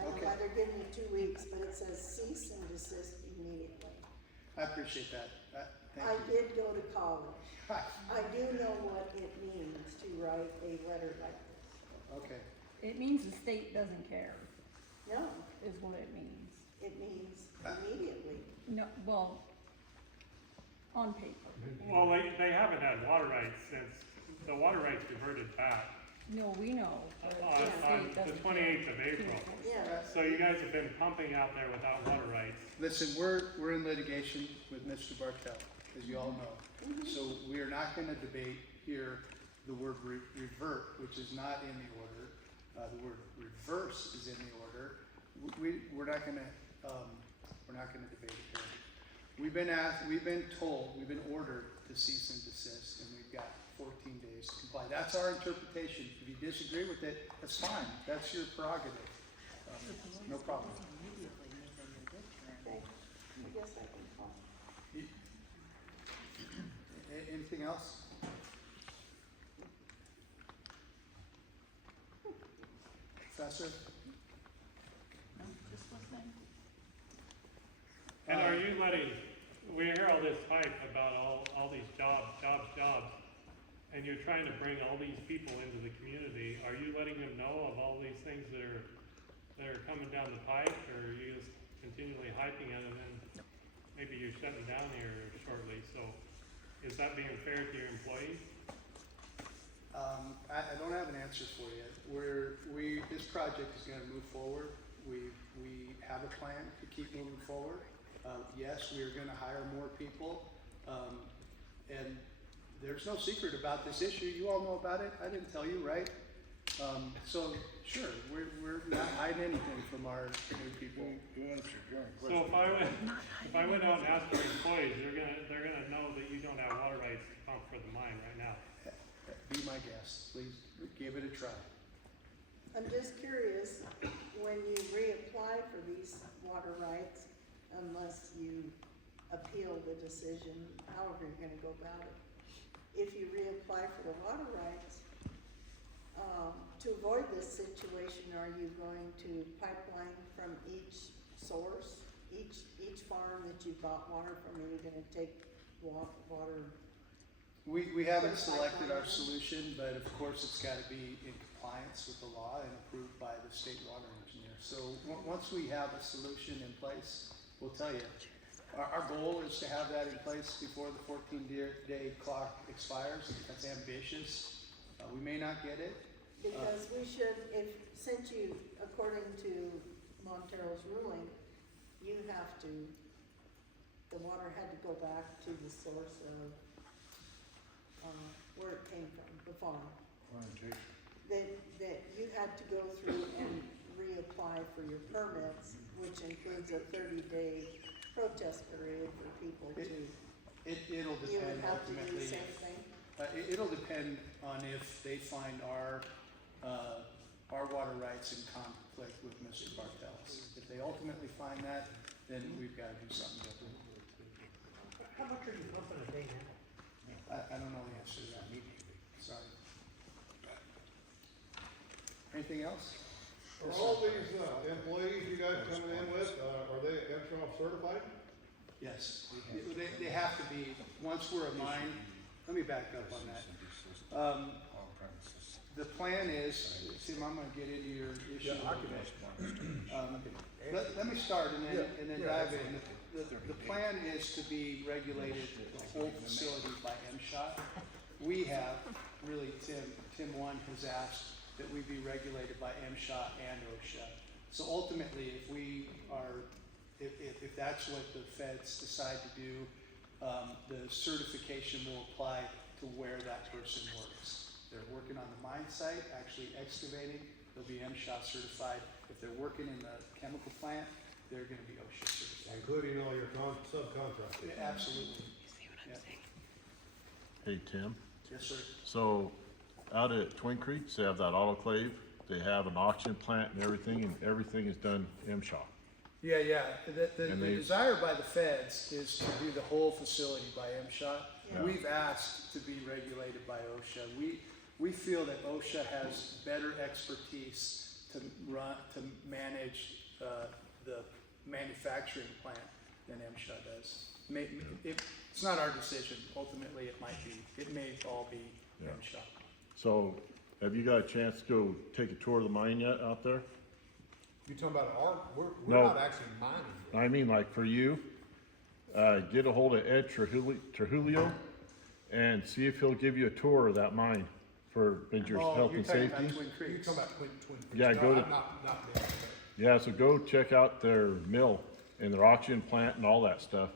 I know why they're giving you 2 weeks, but it says cease and desist immediately. I appreciate that. Thank I you. did go to college. I do know what it means to write a letter like this. Okay. It means the state doesn't care, No, is what it means. it means immediately. No, well, on paper. Well, they haven't had water rights since, the water rights reverted back No, we know. but the on state the doesn't 28th care. of April. Yeah. So you guys have been pumping out there without water rights. Listen, we're in litigation with Mr. Bartel, as you all know. So we are not gonna debate here the word revert, which is not in the order. The word reverse is in the order. We're not gonna debate it here. We've been told, we've been ordered to cease and desist, and we've got 14 days to comply. That's our interpretation. If you disagree with it, that's fine. That's your prerogative. No problem. Okay, I guess I can call. Anything else? Professor? No, just listening. And are you letting, we hear all this hype about all these jobs, and you're trying to bring all these people into the community. Are you letting them know of all these things that are coming down the pike, or are you just continually hyping it, and then maybe you're shutting down here shortly? So is that being fair to your employees? I don't have an answer for you. This project is gonna move forward. We have a plan to keep moving forward. Yes, we are gonna hire more people. And there's no secret about this issue. You all know about it. I didn't tell you, right? So sure, we're not hiding anything from our new people. So if I went out and asked our employees, they're gonna know that you don't have water rights to pump for the mine right now. Be my guest, please give it a try. I'm just curious, when you reapply for these water rights, unless you appeal the decision, however you're gonna go about it, if you reapply for the water rights, to avoid this situation, are you going to pipeline from each source? Each farm that you bought water from, are you gonna take water? We haven't selected our solution, but of course it's gotta be in compliance with the law and approved by the state water engineer. So once we have a solution in place, we'll tell you. Our goal is to have that in place before the 14-day clock expires. That's ambitious. We may not get it. Because we should, since you, according to Montero's ruling, you have to, the water had to go back to the source of, where it came from, the farm. That you had to go through and reapply for your permits, which includes a 30-day protest period for people to. It'll You depend would have to do ultimately. the same thing? It'll depend on if they find our water rights in conflict with Mr. Bartel's. If they ultimately find that, then we've got to do something different. How much are you pumping a day now? I don't know the answer to that. Sorry. Anything else? Are all these employees you guys coming in with, are they MSHA certified? Yes, they have to be, once we're a mine, let me back up on that. The plan is, Tim, I'm gonna get into your issue. Let me start and then dive in. The plan is to be regulated, the whole facility by MSHA. We have, really, Tim one has asked that we be regulated by MSHA and OSHA. So ultimately, if we are, if that's what the feds decide to do, the certification will apply to where that person works. They're working on the mine site, actually excavating, they'll be MSHA certified. If they're working in the chemical plant, they're gonna be OSHA certified. Including all your subcontractors? Yeah, absolutely. Yeah. Hey, Tim. Yes, sir. So out at Twin Creeks, they have that autoclave. They have an oxygen plant and everything is done MSHA. Yeah. The And they- desire by the feds is to do the whole facility by MSHA. Yeah. We've asked to be regulated by OSHA. We feel that OSHA has better expertise to manage the manufacturing plant than MSHA does. It's not our decision. Ultimately, it might be. It may all be Yeah. MSHA. So have you got a chance to go take a tour of the mine yet out there? You talking about we're No. not actually mining. I mean, like for you, get a hold of Ed Trujillo and see if he'll give you a tour of that mine for your health you're and talking safety. about Twin You're Creeks. talking about Twin Creeks. Yeah, No, go to- I've not been there. Yeah, so go check out their mill and their oxygen plant and all that stuff,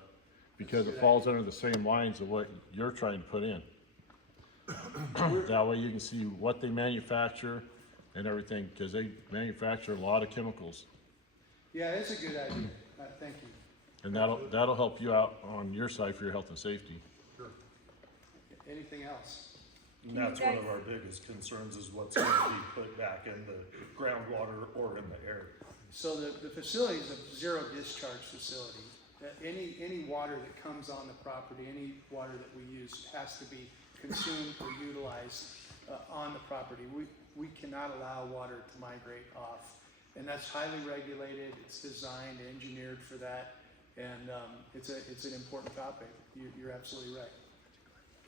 because it falls under the same lines of what you're trying to put in. That way you can see what they manufacture and everything, because they manufacture a lot of chemicals. Yeah, it's a good idea. Thank you. And that'll help you out on your side for your health and safety. Anything else? And that's one of our biggest concerns is what's gonna be put back in the groundwater or in the air. So the facility is a zero discharge facility. Any water that comes on the property, any water that we use has to be consumed or utilized on the property. We cannot allow water to migrate off. And that's highly regulated, it's designed, engineered for that, and it's an important topic. You're absolutely right.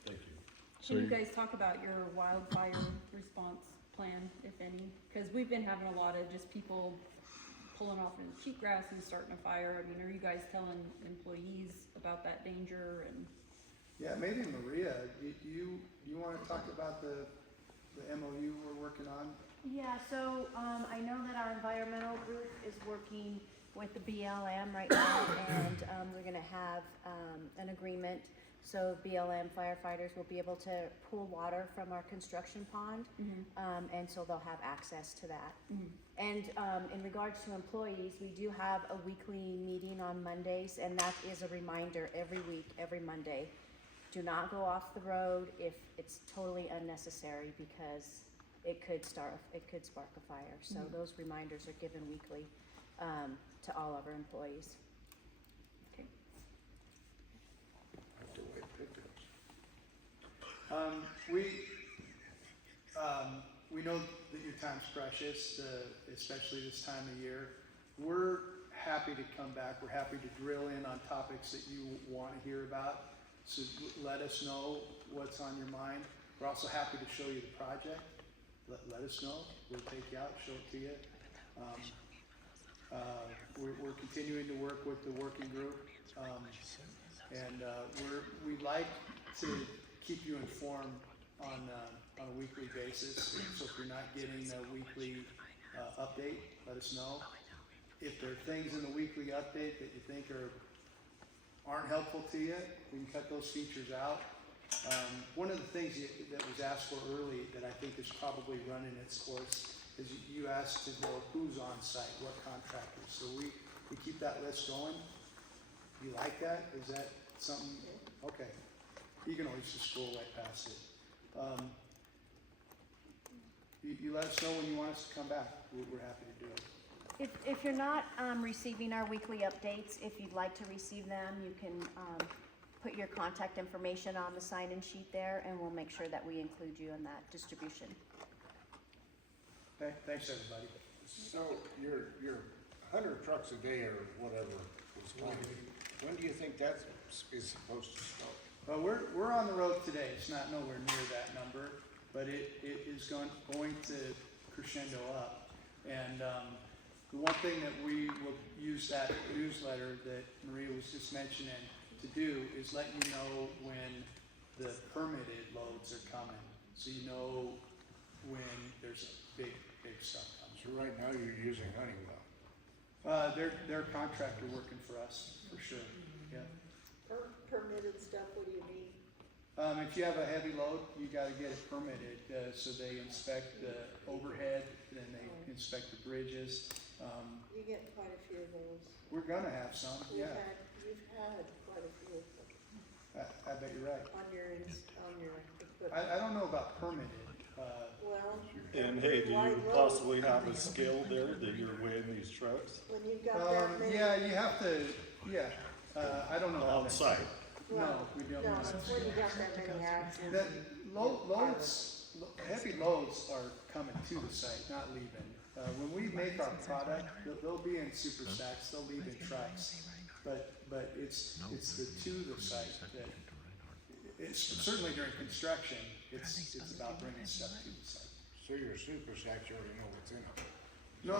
Thank you. So Can you guys talk about your wildfire response plan, if any? Because we've been having a lot of just people pulling off in cheatgrass and starting a fire. I mean, are you guys telling employees about that danger and? Yeah, maybe Maria, you want to talk about the the MOU we're working on? Yeah, so, I know that our environmental group is working with the BLM right now, and, we're gonna have, an agreement. So BLM firefighters will be able to pull water from our construction pond, and so they'll have access to that. And, in regards to employees, we do have a weekly meeting on Mondays, and that is a reminder every week, every Monday. Do not go off the road if it's totally unnecessary, because it could spark a fire. So those reminders are given weekly, to all of our employees. Okay. We know that your time's precious, especially this time of year. We're happy to come back. We're happy to drill in on topics that you want to hear about. So let us know what's on your mind. We're also happy to show you the project. Let us know. We'll take you out, show it to you. We're continuing to work with the working group, and we'd like to keep you informed on a weekly basis. So if you're not getting a weekly update, let us know. If there are things in the weekly update that you think aren't helpful to you, we can cut those features out. One of the things that was asked for early that I think is probably running its course is you asked to know who's on site, what contractors. So we keep that list going. You like that? Is that something? Okay. You can always just scroll right past it. You let us know when you want us to come back. We're happy to do it. If you're not receiving our weekly updates, if you'd like to receive them, you can put your contact information on the sign-in sheet there, and we'll make sure that we include you in that distribution. Okay, thanks everybody. So your 100 trucks a day or whatever is coming, when do you think that is supposed to start? Well, we're on the road today. It's not nowhere near that number, but it is going to crescendo up. And the one thing that we will use that newsletter that Maria was just mentioning to do is let you know when the permitted loads are coming, so you know when there's big stuff coming. So right now you're using Honeywell. They're a contractor working for us, for sure, yeah. Permitted stuff, what do you mean? If you have a heavy load, you gotta get it permitted, so they inspect the overhead, then they inspect the bridges. You get quite a few of those. We're gonna have some, yeah. You've had quite a few of them I bet you're right. on your equipment. I don't know about permitted, Well. And hey, do wide you load. possibly have a scale there that you're weighing these trucks? When you've got that many. yeah, you have to, yeah, I don't know. how On that- site? No, we don't. No, it's when you got that many axles. That loads, heavy loads are coming to the site, not leaving. When we make our product, they'll be in super stacks, they'll leave in trucks. But it's the to the site that, it's certainly during construction, it's about bringing stuff to the site. So your super sacks, you already know what's in them. No,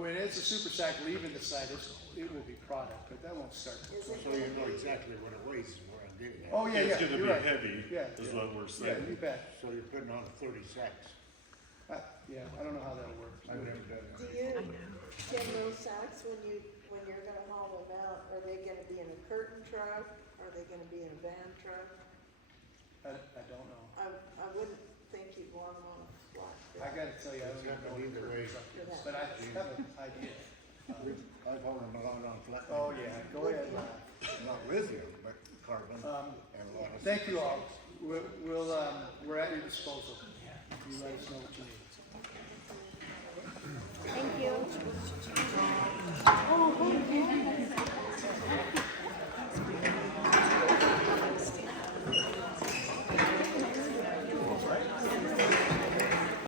when it's a super stack leaving the site, it will be product, but that won't start. So you know exactly what it weighs is where I'm getting at. Oh, yeah, It's gonna you're be right. heavy, Yeah, is yeah. what we're Yeah, saying. you bet. So you're putting on 30 sacks. Yeah, I don't know how that'll work. I've never done Do that. you, Tim, those sacks, when you're gonna haul them out, are they gonna be in a curtain truck? Are they gonna be in a van truck? I don't know. I wouldn't think you'd want them on a flat. I gotta tell you, I don't It's know happened what either the way. truck is, but I have an idea. I've hauled them along on flat. Oh, yeah, go ahead. Not lithium, but carbon and a lot of. Thank you all. We're at your disposal. You let us know what you need. Thank you. Oh, thank you.